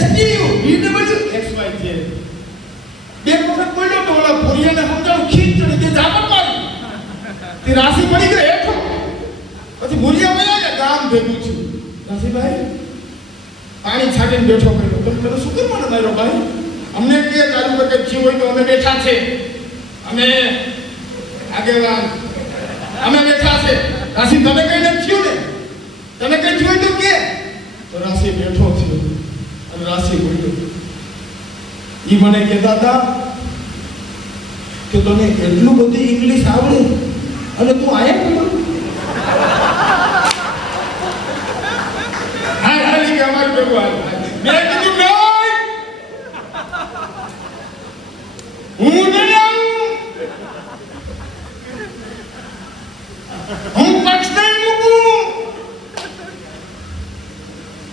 STU BW XYZ. બે વખત બોલ્યો તો ઓલા પુરિયાને સમજાવું ખીચ ચડી, તે ઝાપટ મારી, તે રાશિ પડી ગયો હેઠો. પછી પુરિયા બોલ્યા કે ગામ ભેગું છે. રાશિભાઈ પાણી છાટીને બેઠો કર્યો. તમે પેલો શું કરવાનો મારો ભાઈ? અમને કે તારું પર કંઈક થયું હોય તો અમે બેઠા છે, અમે આગેવાન અમે બેઠા છે. રાશિ તમે કઈ નથી થયું ને, તમે કઈ થયું તો કે. તો રાશિ બેઠો થયો અને રાશિ બોલ્યો. ઈ મને કહેતા હતા કે તને એટલું બધું ઇંગ્લિશ આવડે અને તું આયા બોલ. હા હાલી કે અમાર ભેગું હાલ. મેં કીધું નહીં, હું નહીં આવું, હું પક્ષ નહીં મૂકું,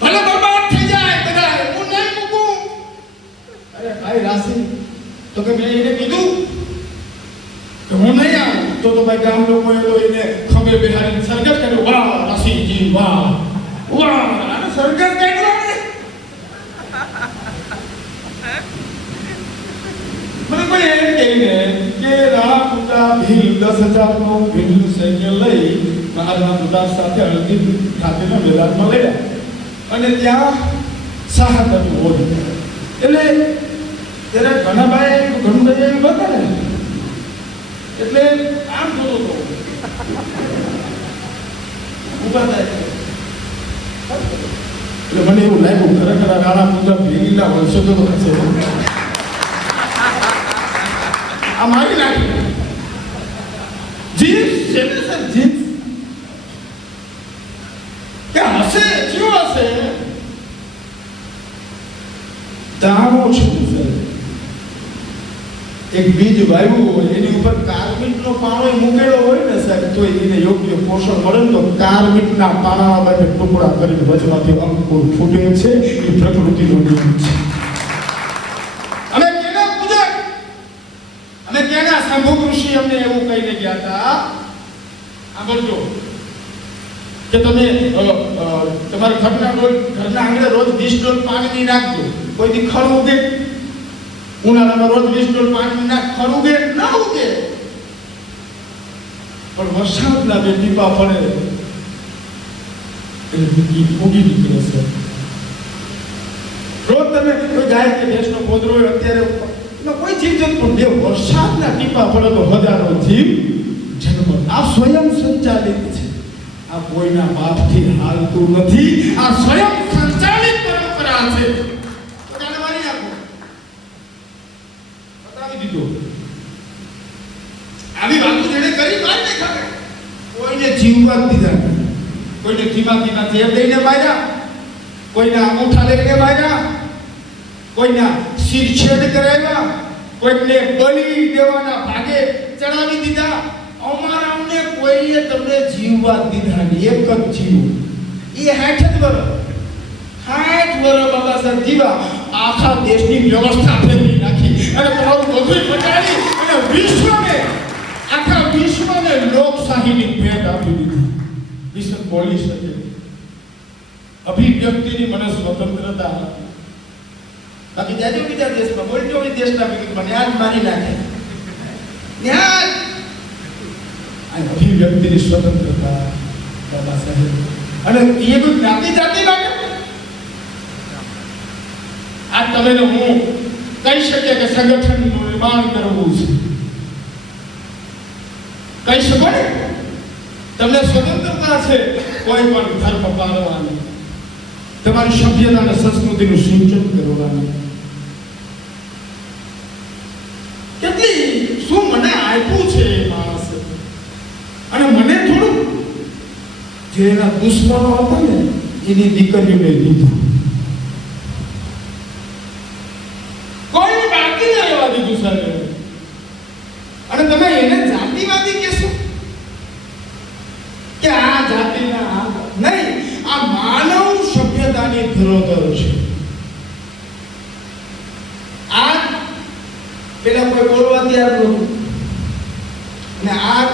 ભલે બરબાદ થઈ જાય બધા, હું નહીં મૂકું. અરે ભાઈ રાશિ તો કે મેં એને કીધું કે હું નહીં આવું તો ભાઈ ગામ લોકોએ તો એને ખભે બેહાડીને સરગત કર્યું. વાહ રાશિજી વાહ વાહ, અને સરગત કાઢ્યો ને. મને કોઈ એમ કહીને કે રાણા પૂજા ભીલ 10,000 નો ભીલ સૈન્ય લઈ મહારાણા પ્રતાપ સાથે હળદી ખાતેના મેદાનમાં લડ્યા અને ત્યાં શાહદનું હોય. એટલે ત્યારે ઘણા ભાઈ ઘણું બધું એમ બતાવે ને, એટલે આમ જોતો હતો ઉભા થાય. એટલે મને એવું લાગ્યું ખરેખર રાણા પૂજા ભીલના વર્ષો તો હશે. આ મારી લાગી જીન્સ છે ને સર, જીન્સ કે હશે શું હશે જાણો છું સર. એક બીજ વાવ્યું હોય એની ઉપર કાર્મિકનો પાણો મૂકેલો હોય ને સાહેબ તો એને યોગ્ય પોષણ મળે ને તો કાર્મિકના પાણાના માટે ટુકડા કરીને વચમાંથી અંકુર ફૂટે છે. એ પ્રકૃતિનો નિયમ છે. અમે કેના પૂજક, અમે કેના શંભુ ઋષિ અમને એવું કહીને ગયા હતા, આ બોલજો કે તમે તમારા ઘરના આંગણે રોજ 20 ડોલ પાણી નાખજો. કોઈ દી ખડ ઉગે, ઉનાળામાં રોજ 20 ડોલ પાણી નાખ, ખડ ઉગે ના ઉગે, પણ વરસાદના બે ટીપા પડે એટલે ઉગી નીકળે છે. રોજ તમે કોઈ ગાય કે ભેંસનો પોદરો હોય અત્યારે કોઈ જીવ જંતુ પણ બે વરસાદના ટીપા પડે તો હજારો જીવ જન્મ. આ સ્વયં સંચાલિત છે, આ કોઈના બાપથી હાલતું નથી, આ સ્વયં સંચાલિત પરંપરા છે. બધાને મારી નાખો, બતાવી દીધો. આવી વાતો જેને કરી કાઈ નહીં ખબર. કોઈને જીવવા દીધા, કોઈને ધીમા તેલ દઈને માર્યા, કોઈના અંગૂઠા લઈને માર્યા, કોઈના શિરછેદ કરાવ્યા, કોઈને બલી દેવાના ભાગે ચડાવી દીધા. અમારાને કોઈએ તમને જીવવા દીધા નહીં, એક જ જીવ. એ 60 વર્ષ બાબા સાહેબ જીવા, આખા દેશની વ્યવસ્થા ફેરવી નાખી અને તમારું બધું પટાડી અને વિશ્વને, આખા વિશ્વને લોકશાહીની ભેટ આપી દીધી. વિશ્વ બોલી શકે, અભિવ્યક્તિની મને સ્વતંત્રતા. બાકી જાજો બીજા દેશમાં બોલજો, એ દેશના વિરુદ્ધમાં ન્યાય મારી નાખે. ન્યાય અને અભિવ્યક્તિની સ્વતંત્રતા બાબા સાહેબ અને એ કોઈ જ્ઞાતિ જાતિ માટે આ તમે ને હું કહી શકીએ કે સંગઠનનું નિર્માણ કરવું છે કહી શકો ને તમને સ્વતંત્રતા છે કોઈ પણ ધર્મ પાળવાની તમારી સભ્યતા અને સંસ્કૃતિનું સિંચન કરવાનું કેટલી શું મને આપ્યું છે એ માણસ અને મને થોડું જે એના દુશ્મનો હતા ને એની દીકરીઓને દીધું કોઈ બાકી ન રહેવા દીધું સાહેબ અને તમે એને જાતિવાદી કહેશો કે આ જાતિના નહીં આ માનવ સભ્યતાની ધરોહર છે આ પેલા કોઈ બોલવા તૈયાર નહોતું અને આ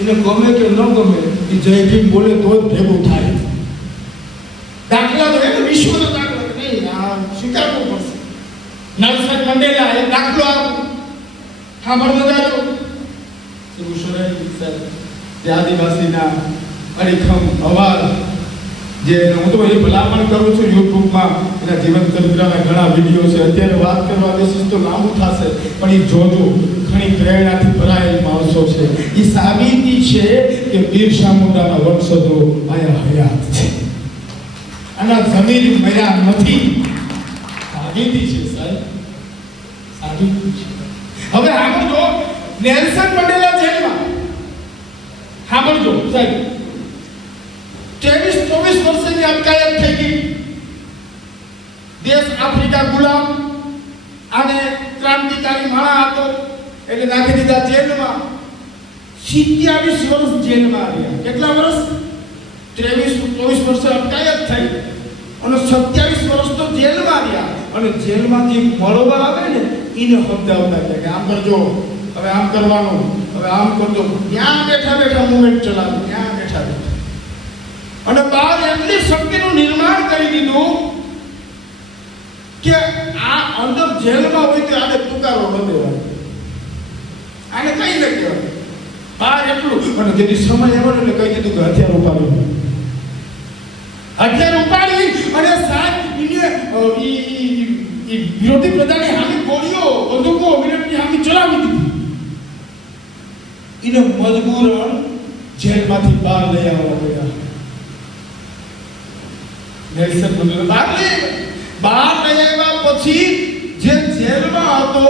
એને ગમે કે ન ગમે એ જય ભીમ બોલે તો જ ભેગું થાય દાખલા તો એને વિશ્વનો દાખલો નહીં આ સ્વીકારવું પડશે નેલ્સન મંડેલા એ દાખલો આપ્યો સાંભળતો જાજો એવું શરાઈ સર જે આદિવાસીના અડીખમ અવાજ જે હું તો એ ભલામણ કરું છું યુટ્યુબમાં એના જીવન ચરિત્રના ઘણા વિડીયો છે અત્યારે વાત કરવા બેસીશ તો લાંબુ થશે પણ એ જોજો ઘણી પ્રેરણાથી ભરાયેલ માણસો છે એ સાબિતી છે કે બિરસા મુંડાના વંશજો આયા હયાત છે આના જમીન મર્યા નથી સાબિતી છે સાહેબ સાબિતી છે હવે સાંભળજો નેલ્સન મંડેલા જેલમાં સાંભળજો સાહેબ 23-24 વર્ષની અટકાયત થઈ ગઈ દેશ આફ્રિકા ગુલામ અને ક્રાંતિકારી માણા હતો એટલે નાખી દીધા જેલમાં 27 વર્ષ જેલમાં રહ્યા કેટલા વર્ષ 23-24 વર્ષ અટકાયત થઈ અને 27 વર્ષ તો જેલમાં રહ્યા અને જેલમાંથી મળવા આવે ને એને સમજાવતા કે આમ કરજો હવે આમ કરવાનું હવે આમ કરજો ત્યાં બેઠા બેઠા મુવમેન્ટ ચલાવો ત્યાં બેઠા બેઠા અને બહાર એટલી શક્તિનું નિર્માણ કરી દીધું કે આ અંદર જેલમાં હોય તો આને તુકારો ન દેવાય આને કઈ ન કહેવાય બહાર એટલું અને જેથી સમય આવ્યો એટલે કહી દીધું કે હથિયાર ઉપાડ્યું હથિયાર ઉપાડી અને સાહેબ વિરોધી પ્રજાની સામે ગોળીઓ બંદૂકો મિલિટરી સામે ચલાવી દીધી એને મજબૂરન જેલમાંથી બહાર લઈ આવવા પડ્યા નેલ્સન મંડેલા બહાર લઈ આવ્યા પછી જે જેલમાં હતો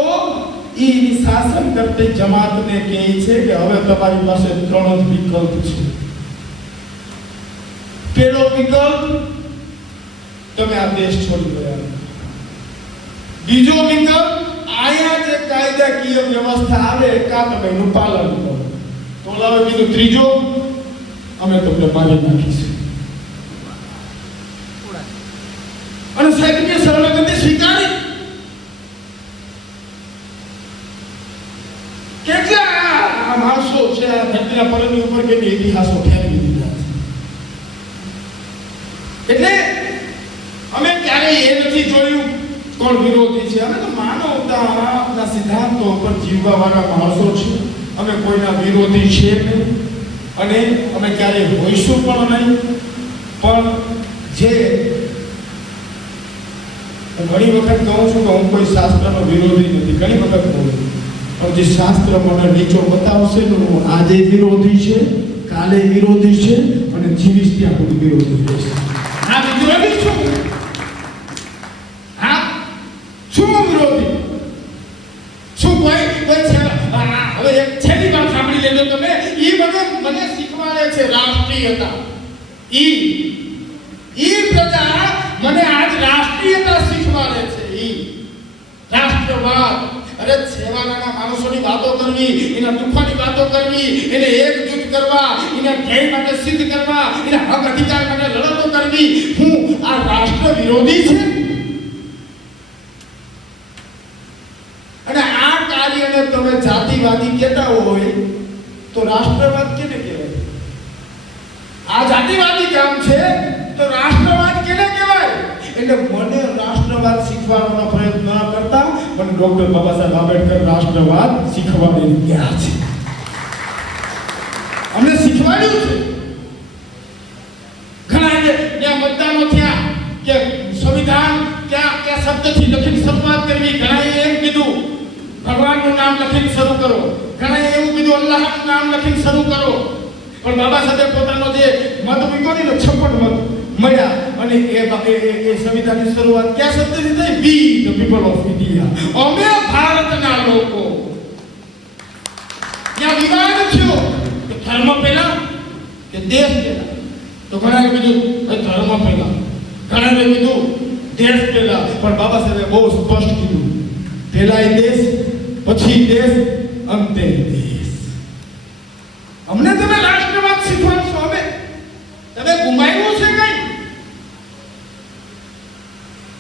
એની શાસન કરતી જમાતને કહે છે કે હવે તમારી પાસે 3 જ વિકલ્પ છે પહેલો વિકલ્પ તમે આ દેશ છોડી ગયા બીજો વિકલ્પ આયા જે કાયદાકીય વ્યવસ્થા આવે કા તમે એનું પાલન કરો તો લાવે કીધું ત્રીજો અમે તમને મારી નાખીશું અને સાહેબની સરળગતિ સ્વીકારી કેટલા માણસો છે આ ધરતીના પરની ઉપર કે ઇતિહાસો ફેરવી દીધા એટલે અમે ક્યારેય એ નથી જોયું કોણ વિરોધી છે અમે તો માનવતાના સિદ્ધાંતો પર જીવવા વાળા માણસો છે અમે કોઈના વિરોધી છે નહીં અને અમે ક્યારેય હોઈશું પણ નહીં પણ જે ઘણી વખત કહું છું કે હું કોઈ શાસ્ત્રનો વિરોધી નથી ઘણી વખત કહું પણ જે શાસ્ત્ર મને નીચો બતાવશે તો હું આજે વિરોધી છે કાલે વિરોધી છે અને જીવીશ ત્યાં સુધી વિરોધી રહેશે હા વિરોધી છું હા શું વિરોધી શું કોઈ હવે એક છેલ્લી વાત સાંભળી લેજો તમે મને શીખવાડે છે રાષ્ટ્રીયતા ઈ પ્રજા મને આજ રાષ્ટ્રીયતા શીખવાડે છે રાષ્ટ્રવાદ અરે સેવાના માણસોની વાતો કરવી એના દુઃખોની વાતો કરવી એને એકજૂથ કરવા એના ધ્યેય માટે સિદ્ધ કરવા એના હક અધિકાર માટે લડતો કરવી હું આ રાષ્ટ્ર વિરોધી છે અને આ કાર્યને તમે જાતિવાદી કહેતા હોય તો રાષ્ટ્રવાદ કેને કહેવાય આ જાતિવાદી કામ છે તો રાષ્ટ્રવાદ કેને કહેવાય એટલે મને રાષ્ટ્રવાદ શીખવાનો પ્રયત્ન ન કરતા પણ ડોક્ટર બાબા સાહેબ આંબેડકર રાષ્ટ્રવાદ શીખવાડી ગયા છે. અમને શીખવાડ્યું છે. ઘણા જ્યાં મતદાનો થયા કે સંવિધાન ક્યાં શબ્દથી લખીને શરૂઆત કરવી, ઘણાએ એમ કીધું ભગવાનનું નામ લખીને શરૂ કરો, ઘણાએ એવું કીધું અલ્લાહનું નામ લખીને શરૂ કરો. પણ બાબા સાહેબે પોતાનો જે મત મૂક્યો ને 56 મત મળ્યા અને એ સંવિધાનની શરૂઆત ક્યાં શબ્દથી થઈ? વી ધ પીપલ ઓફ ઇન્ડિયા, અમે ભારતના લોકો. ત્યાં વિવાદ થયો કે ધર્મ પહેલા કે દેશ પહેલા. તો ઘણાએ કીધું ધર્મ પહેલા, ઘણાએ કીધું દેશ પહેલા. પણ બાબા સાહેબે બહુ સ્પષ્ટ કીધું, પહેલા દેશ, પછી દેશ, અંતે દેશ. અમને તમે રાષ્ટ્રવાદ શીખવાડશો, હવે તમે ગુમાવ્યું છે કઈ?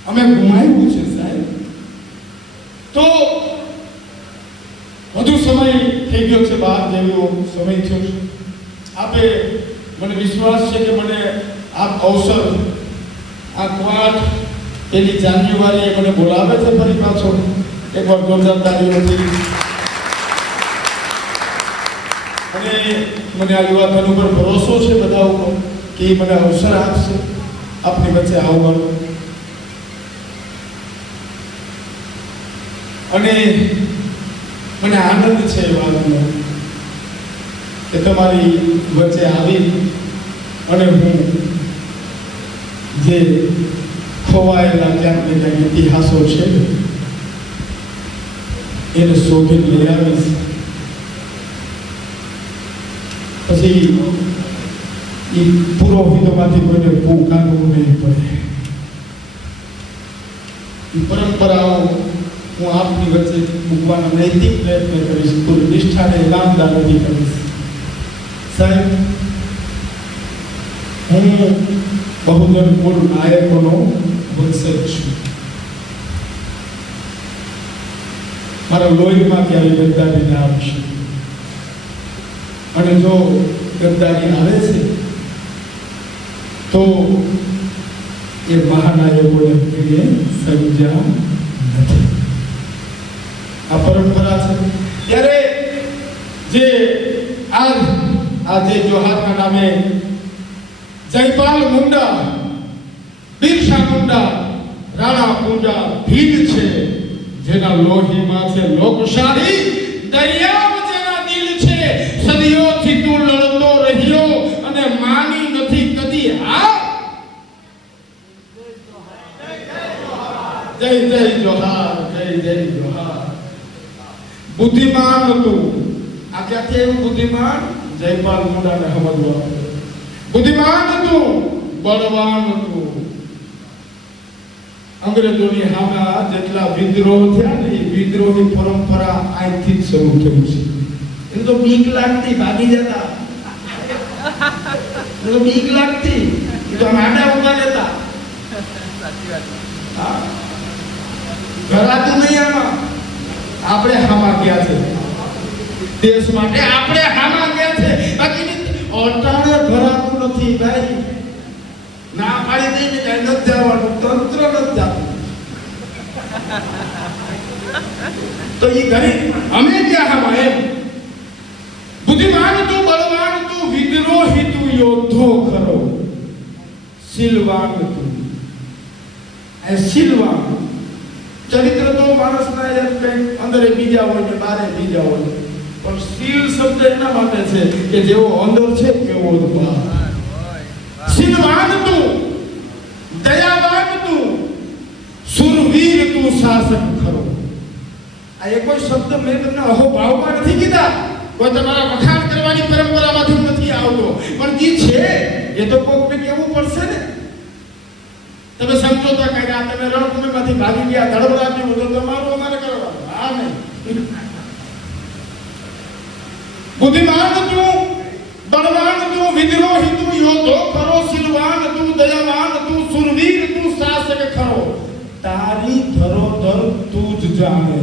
અમે ગુમાવ્યું છે સાહેબ. તો વધુ સમય થઈ ગયો છે, બહાર જેવો સમય થયો છે. આપે મને વિશ્વાસ છે કે મને આ અવસર, આ ક્વાટ પેલી જાન્યુઆરીએ મને બોલાવે છે ફરી પાછો. એકવાર જોરદાર તાળીઓથી. અને મને આ યુવાધન ઉપર ભરોસો છે બધા ઉપર કે એ મને અવસર આપશે આપની વચ્ચે આવવાનો. અને મને આનંદ છે એ વાતનો કે તમારી વચ્ચે આવી અને હું જે ખોવાયેલા ક્યાંક ને ક્યાંક ઇતિહાસો છે એને શોધી લઈ આવીશ. પછી એ પુરોહિતોમાંથી કોઈને કાઢવું નહીં પડે. એ પરંપરાઓ હું આપની વચ્ચે મૂકવાનો નૈતિક પ્રયત્ન કરીશ, પૂરી નિષ્ઠાને ઇનામદારી કરીશ. સાહેબ, હું બહુજન કુલ નાયકોનો વંશજ છું. મારા લોહીમાં ક્યારેય ગદ્દારી ના આવશે. અને જો ગદ્દારી આવે છે તો એ મહાનાયકોને સમજ્યા નથી. આ પરંપરા છે. ત્યારે જે આજે જોહારના નામે જયપાલ મુંડા, બિરસા મુંડા, રાણા મુંડા ભીડ છે, જેના લોહીમાં છે લોકશાહી, દરિયા જેના દિલ છે, સદીઓથી તું લડતો રહ્યો અને માની નથી કદી હાર. જય જય જોહાર, જય જય જોહાર. બુદ્ધિમાન હતું. આ ક્યાંથી એવું બુદ્ધિમાન? જયપાલ મુંડાને સમજવા. બુદ્ધિમાન હતું, બળવાન હતું. અંગ્રેજોની સામે જેટલા વિદ્રોહ થયા ને, એ વિદ્રોહની પરંપરા આજથી જ શરૂ થઈ છે. એ તો બીક લાગતી, ભાગી જતા. એ તો બીક લાગતી, એ તો આડા ઉભા લેતા. ઘરાતું નહીં આમાં. આપણે હામાં ગયા છે દેશ માટે, આપણે હામાં ગયા છે. બાકી અટાણે ઘરાતું નથી ભાઈ. ના પાડી દઈને કઈ નથી જવાનું, તંત્ર નથી જતું. તો એ ઘરે અમે ક્યાં હામાં એમ. બુદ્ધિમાન તું, બળવાન તું, વિદ્રોહી તું, યોદ્ધો ખરો, શીલવાન તું. એ શીલવાન ચરિત્ર તો માણસના એમ કંઈક અંદર બીજા હોય ને બારે બીજા હોય, પણ શીલ શબ્દ એના માટે છે કે જેવો અંદર છે કેવો જ બહાર. શીલવાન તું, દયાવાન તું, સુરવીર તું, શાસક ખરો. આ એક કોઈ શબ્દ મેં તમને અહોભાવમાં નથી કીધા, કોઈ તમારા વખાણ કરવાની પરંપરામાંથી નથી આવતો, પણ જે છે એ તો કોકને કહેવું પડશે ને. તમે સમજોતા કર્યા, તમે રણભૂમિમાંથી ભાગી ગયા, ધડબડાટી બધું તમારું અમારે કરવાનું. હા નહીં. બુદ્ધિમાન તું, બળવાન તું, વિદ્રોહી તું, યોદ્ધો ખરો, શીલવાન તું, દયાવાન તું, સુરવીર તું, શાસક ખરો. તારી ધરોધર તું જ જાણે.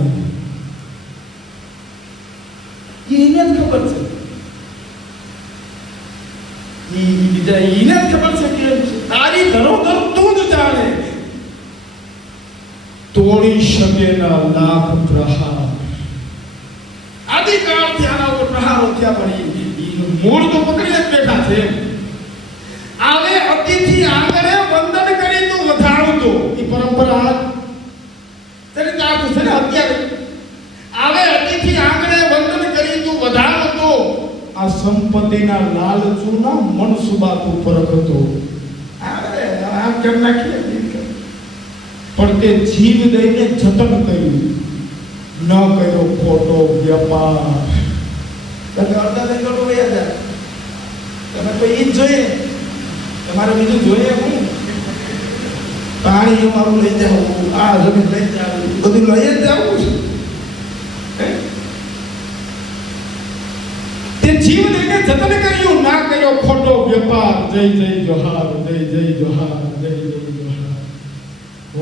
એને જ ખબર છે. બીજા એને જ ખબર છે કે તારી ધરોધર તું જ જાણે. તો તોડી શકે ના લાખ પ્રહાર. આદિકાળથી આના ઉપર પ્રહારો થયા પણ ઈ મૂળ તો પકડીને જ બેઠા છે. આવે અતિથિ આંગણે વંદન કરી તું વધાવતો. ઈ પરંપરા ચરિતાર્થ છે ને અત્યારે. આવે અતિથિ આંગણે વંદન કરી તું વધાવતો. આ સંપત્તિના લાલચુના મનસુબા તું પરખતો. આમ કેમ નાખીએ પણ તે જીવ દઈને જતન કર્યું, ન કર્યો ખોટો વ્યાપાર. તમે અડધા દઈ કરો વયા જાય. તમે તો ઈ જ જોઈએ, તમારે બીજું જોઈએ હું? પાણી અમારું લઈ જાવ, આ જમીન લઈ જાવ, બધું લઈ જ જવું છે. તે જીવ દઈને જતન કર્યું, ના કર્યો ખોટો વ્યાપાર. જય જય જોહાર, જય જય જોહાર, જય જય જોહાર.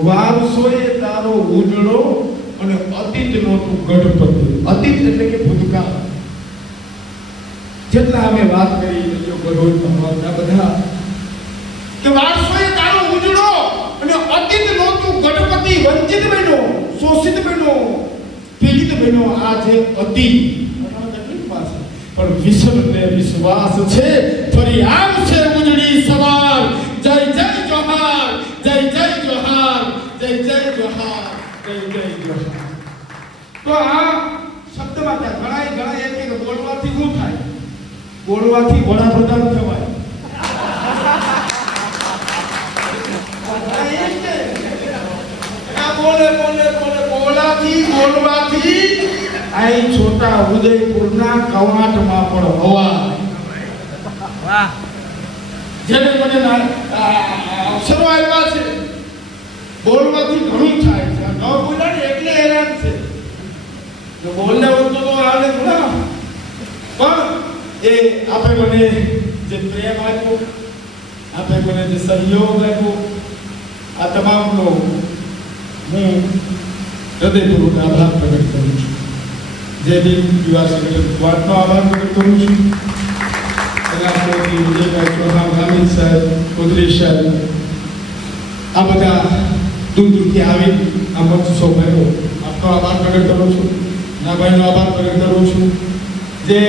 વારસોએ તારો ઉજળો અને અતીતનો તું ગઢપતિ. અતીત એટલે કે ભૂતકાળ. જેટલા અમે વાત કરી આ બધા કે વારસોએ તારો ઉજળો અને અતીતનો તું ગઢપતિ. વંચિત બન્યો, શોષિત બન્યો, પીડિત બન્યો. આ જે અતીત પણ વિશ્વને વિશ્વાસ છે ફરી આવશે ઉજળી સવાર. જય જય જોહાર, જય જય જોહાર, જય જય જોહાર, જય જય જોહાર. તો આ શબ્દમાં ઘણા એમ કે બોલવાથી શું થાય? બોલવાથી વડાપ્રધાન થવાય. બોલવાથી આઈ છોટા ઉદયપુરના કવાંટમાં પણ હવા. વાહ. જેને મને અવસરો આવ્યા છે બોલવાથી ઘણું થાય છે. ન બોલ્યા ને એટલે હેરાન છે. જો બોલને હોત તો હાલે થોડા. પણ એ આપે મને જે પ્રેમ આપ્યો, આપે મને જે સહયોગ આપ્યો, આ તમામનો હું હૃદયપૂર્વક આભાર પ્રગટ કરું છું. જે બી યુવા સંગઠન વાતનો આભાર પ્રગટ કરું છું. વિજયભાઈ ચૌહાણ, હામિદ સાહેબ, ચૌધરી સાહેબ, આ બધા દૂર દૂરથી આવી આ મંચ શોભાયો આપનો આભાર પ્રગટ કરું છું. નાભાઈનો આભાર પ્રગટ કરું છું. જે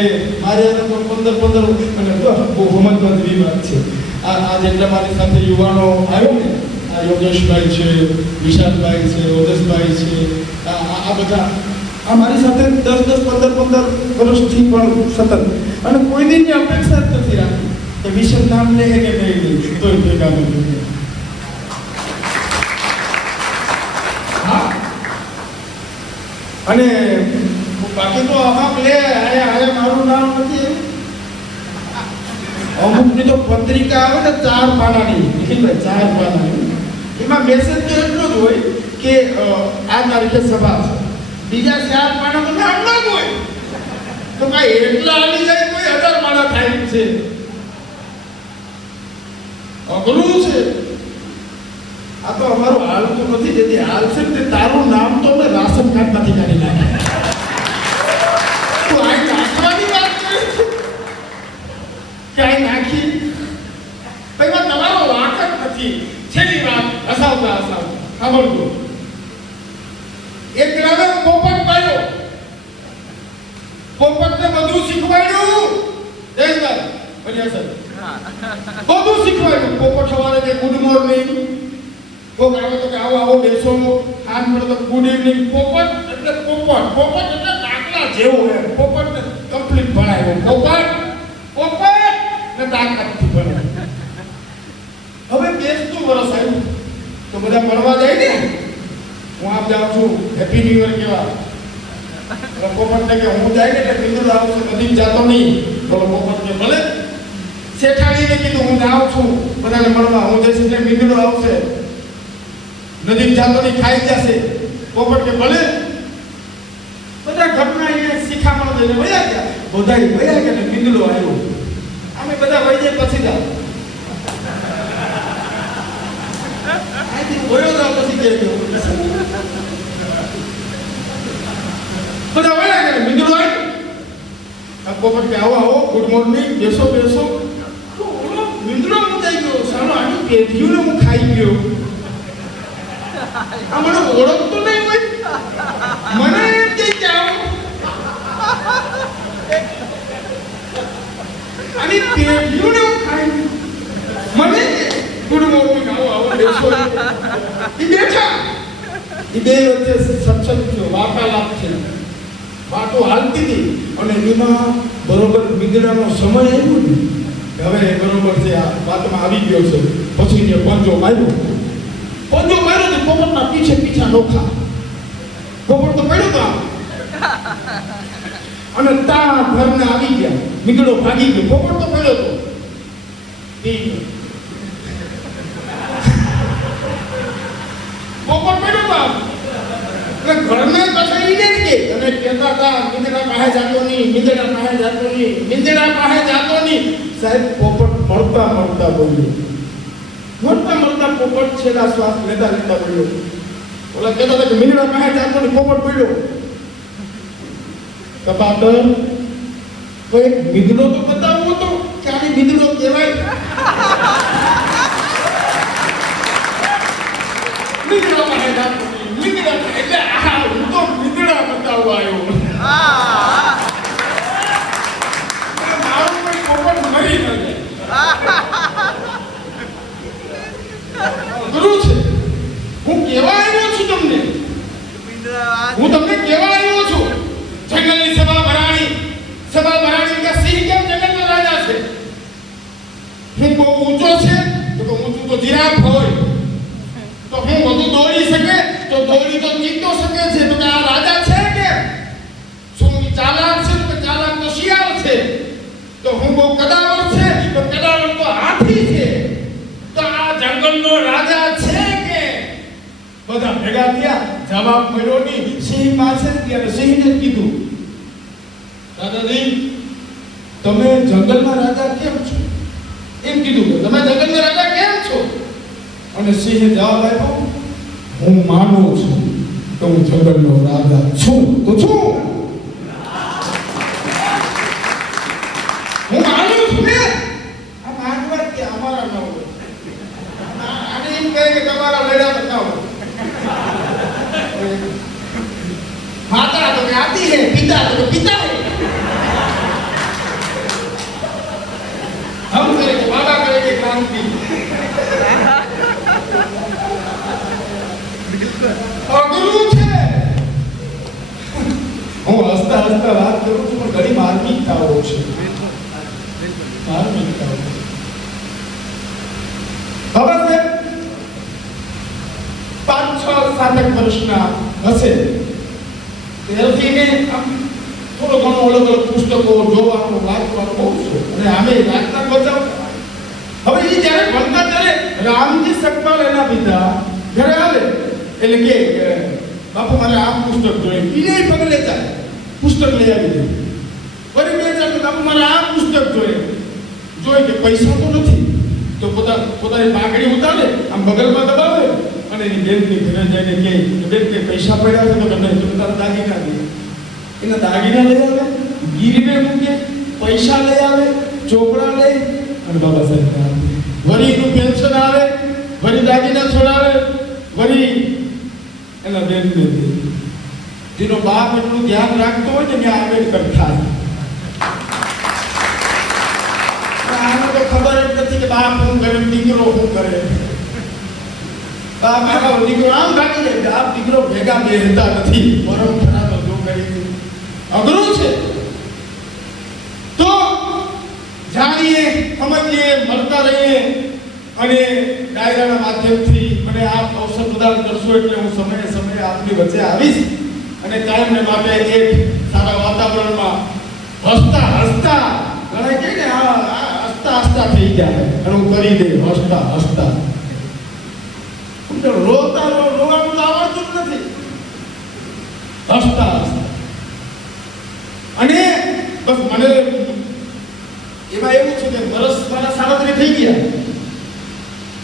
મારે 15 અને બહુ હમતની વાત છે. આ જેટલા મારી સાથે યુવાનો આવ્યો ને, આ યોગેશભાઈ છે, વિશાલભાઈ છે, ઓજસભાઈ છે, આ બધા આ મારી સાથે 10 15 વર્ષથી પણ સતત, અને કોઈ દિનની અપેક્ષા જ નથી રાખી કે વિશેષ નામ લે કે નહીં લે તોય ભેગા નથી. હા, અને બાકી તો અમુક લે આયા મારું નામ નથી. અમુકની તો પત્રિકા આવે ને 4 પાનાની, 4 પાનાની, એમાં મેસેજ તો એટલો જ હોય કે આ તારીખે સભા છે. બીજા 4 પાના તો નામ ના જ હોય. તો ભાઈ એટલા આવી જાય કોઈ 1000 પાના થાય છે. અઘરું છે. આ તો અમારું હાલ તો નથી. જેથી હાલ છે તે તારું નામ તો મેં રાશન કાર્ડમાંથી કાઢી નાખ્યા. તું આ નાખવાની વાત કરે છે કે આ નાખી ભાઈ તમારો વાંક જ નથી. છેલ્લી વાત હસાવતા સાંભળજો. એક ગ્રામે પોપટ પાડ્યો. પોપટને બધું શીખવાડ્યું. જયેશભાઈ બન્યા સર બધું શીખવાડ્યું. પોપટ સવારે કે ગુડ મોર્નિંગ, કોક આવે તો કે આવો આવો બેસો, હાથ મળે તો ગુડ ઇવનિંગ. પોપટ એટલે પોપટ એટલે દાખલા જેવો એમ. પોપટને કમ્પ્લીટ ભણાવ્યો. પોપટ ને તાકાતથી ભણાવ્યો. હવે 20 વર્ષ આવ્યું તો બધા મળવા જાય ને. હું આપ જાઉં છું હેપી ન્યુ યર કેવા. પોપટને કે હું જાય ને એટલે મીંદડો આવશે, નજીક જાતો નહીં. બોલો પોપટ કે ભલે. શેઠાણીને કીધું હું જાઉં છું બધાને મળવા, હું જઈશ એટલે મીંદડો આવશે, નજીક જાતો નહીં, ખાઈ જશે. પોપટ કે ભલે. બધા ઘરના અહીંયા શિખામણ દઈને વયા ગયા. બધાય વયા ગયા ને મીંદડો આવ્યો. અમે બધા વહી જાય પછી જાઓ. બોયો જાવ પછી કે બધા વયા ગયા. મીંદડો આવ્યો. આ પોપટ કે આવો આવો, ગુડ મોર્નિંગ, બેસો બેસો. મીંદડો મુકાઈ ગયો. સાલો આની પેઢીઓને હું ખાઈ ગયો. આ મને ઓળખતું નહીં હોય. મને એમ કે આવો અને પેઢીઓને હું ખાઈ મને ગુડ મોર્નિંગ આવો બેસો. એ બેઠા એ બે વચ્ચે સત્સંગ થયો, વાર્તાલાપ છે, વાતો હાલતી હતી અને એમાં બરોબર મીંદડાનો સમય આવ્યો ને હવે બરોબર છે આ વાતમાં આવી ગયો છે. પછી જે પંજો માર્યો તો પોપટના પીછા નોખા પોપટ તો પડ્યો તો અને તા ઘરને આવી ગયા. મીંદડો ભાગી ગયો, પોપટ તો પડ્યો તો પોપટ પડ્યો તો એટલે ઘરને કસાઈ દે કે અને કહેતા હતા મીંદડા પાસે જાતો નહીં. સાહેબ પોપટ મળતા પોપટ છેલ્લા શ્વાસ લેતા પડ્યો. ઓલા કહેતા હતા કે મીંદડા પાસે જાતો નહીં, પોપટ પડ્યો. કપાતર કોઈ મીંદડો તો બતાવવો તો કે આને મીંદડો કહેવાય. મીંદડા પાસે જાતો નહીં, એટલે હું તો મીંદડા બતાવવા આવ્યો. મારું કોઈ પોપટ મરી ન જાય. ગુરુ છે હું કેવા આવ્યો છું તમને કેવા આવ્યો છું. જંગલની સભા ભરાણી કે સિંહ કેમ જંગલનો રાજા છે. હું બહુ ઊંચો છે તો ઊંચું તો જીરાફ હોય તો હું વધુ દોડી શકે તો દોડી તો જીતો શકે છે. તો આ રાજા છે કે શું ચાલાક છે તો ચાલાક તો શિયાળ છે. તો હું બહુ કદાવર છે તો કદાવર તો હાથી છે. તો આ જંગલનો રાજા છે કે. બધા ભેગા થયા, જવાબ મળ્યો નહીં. સિંહ પાસે ગયા, સિંહને કીધું દાદાજી તમે જંગલના રાજા કેમ છો એમ કીધું. તમે જંગલના રાજા કેમ છો? અને સિંહે જવાબ આપ્યો હું માનું છું કે હું જંગલનો રાજા છું તો છું. હું માનું છું ને આ માનવા કે અમારા ન હોય. આને એમ કહે કે તમારા લડા બતાવો. माता तो आती है, पिता तो पिता है. हम करेंगे बाबा करेंगे क्रांति. और गुरु છે હું હસતા વાત કરું છું પણ ઘણી માર્મિકતાઓ છે. બાબા સાહેબ 5-6 વર્ષના હશે ત્યારથી થોડો ઘણો અલગ પુસ્તકો જોવાનું વાંચવાનું બહુ છે અને આમે વાંચતા બચાવ. હવે એ જ્યારે ભણતા ત્યારે રામજી સકપાલ એના પિતા ઘરે આવે એટલે કે બાપુ મારે આ પુસ્તક જોઈએ. એને પગલે જાય પુસ્તક લઈ આવી દે. ફરી બે ચાર બાપુ મારે આ પુસ્તક જોઈ કે પૈસા તો નથી તો પોતાની પાઘડી ઉતારે આમ બગલમાં દબાવે અને એની બેનની ઘરે જઈને કહે બેન કે પૈસા પડ્યા છે તો તમે તારા દાગીના દે. એના દાગીના લઈ આવે, ગીરવે મૂકે, પૈસા લઈ આવે, ચોપડા લઈ અને બાબા સાહેબ વરીનું પેન્શન આવે, વરી દાગીના છોડાવે, વરી એના બેનને દે. જેનો બાપ એટલું ધ્યાન રાખતો હોય ને ત્યાં આંબેડકર થાય. આને તો ખબર જ નથી કે બાપ શું કરે, દીકરો શું કરે. બાપ આખો દીકરો આમ ભાગી જાય, બાપ દીકરો ભેગા બેસતા નથી. પરંપરા તો જો કરી અઘરું છે. તો જાણીએ, સમજીએ, મળતા રહીએ અને ડાયરાના માધ્યમથી મને આપ અવસર પ્રદાન કરશો એટલે હું સમયે આપની વચ્ચે આવીશ અને કાયમને માટે એક સારા વાતાવરણમાં હસતા ઘણા કહે ને હસતા થઈ જાય અને હું કરી દે હસતા રોવાનું તો આવડતું જ નથી. હસતા અને બસ મને એમાં એવું છે કે વર્ષ મારા 37 થઈ ગયા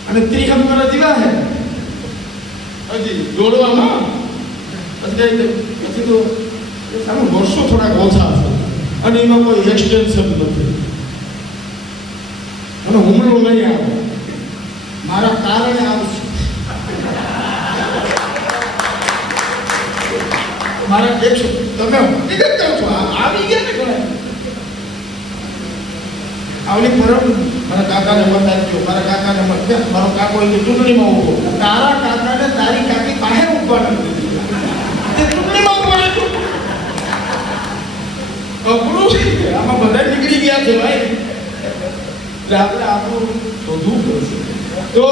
અને 30 મારા જીવા છે હજી દોડવામાં. પછી તો સારું વર્ષો થોડાક ઓછા છે અને એમાં કોઈ એક્સટેન્શન નથી અને હુમલો નહીં આવે મારા કારણે આવશે. મારા એકસો તમે હકીકત કહો છો આવી ગયા ને ઘણા આવલી પરમ મારા કાકાને મત આપ્યો મારા કાકાને મત ક્યાં મારો કાકો એની ચૂંટણીમાં ઉભો તારા કાકાને તારી કાકી પાસે ઉભા નથી તે ચૂંટણીમાં ઉભો રાખ્યો અઘરું છે આમાં બધા નીકળી ગયા છે ભાઈ એટલે આપણે આપણું શોધવું પડશે તો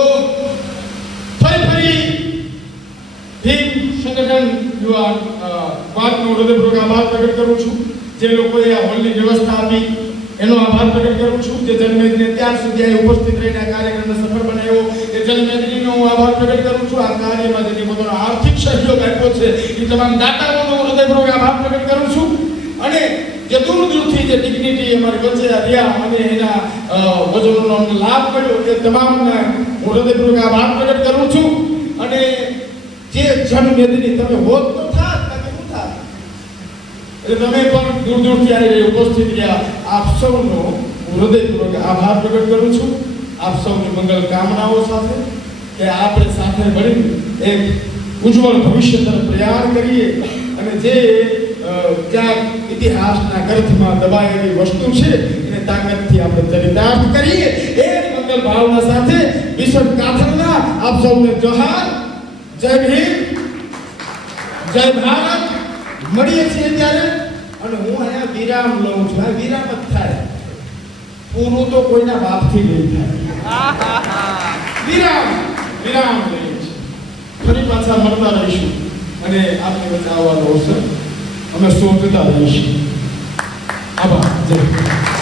ફરી ભીમ સંગઠન યુવાન વાતનો હૃદયપૂર્વક આભાર પ્રગટ કરું છું જે લોકોએ આ હોલની વ્યવસ્થા આપી એનો આભાર પ્રગટ કરું છું જે જનમેદની અત્યાર સુધી અહીં ઉપસ્થિત રહીને આ કાર્યક્રમને સફળ બનાવ્યો એ જનમેદનીનો હું આભાર પ્રગટ કરું છું આ કાર્યમાં જેને પોતાનો આર્થિક સહયોગ આપ્યો છે એ તમામ દાતાઓનો હૃદયપૂર્વક આભાર પ્રગટ કરું છું અને જે દૂર દૂરથી જે ડિગ્નિટી અમારી વચ્ચે રહ્યા અને એના વજનનો લાભ મળ્યો એ તમામને હું હૃદયપૂર્વક આભાર પ્રગટ કરું છું અને જે જનમેદની તમે હોત તો થાત તમે શું થાત એટલે તમે પણ દૂર દૂરથી આવી ઉપસ્થિત રહ્યા આપ સૌનો હું હૃદયપૂર્વક આભાર પ્રગટ કરું છું આપ સૌની મંગલ કામનાઓ સાથે કે આપણે સાથે મળીને એક ઉજ્જવળ ભવિષ્ય તરફ પ્રયાણ કરીએ અને જે ક્યાંક ઇતિહાસના ગ્રંથમાં દબાયેલી વસ્તુ છે એને તાકાતથી આપણે ચરિતાર્થ કરીએ એ મંગલ ભાવના સાથે વિશ્વ કાથલના આપ સૌને જોહાર જય ભીમ જય ભારત મળીએ છીએ ત્યારે અને હું અહીંયા વિરામ લઉં છું આ વિરામ જ થાય પૂરું તો કોઈના બાપથી નહીં થાય વિરામ લઈએ છીએ ફરી પાછા મળતા રહીશું અને આપની વચ્ચે આવવાનો અવસર અમે શોધતા રહીશું આભાર જય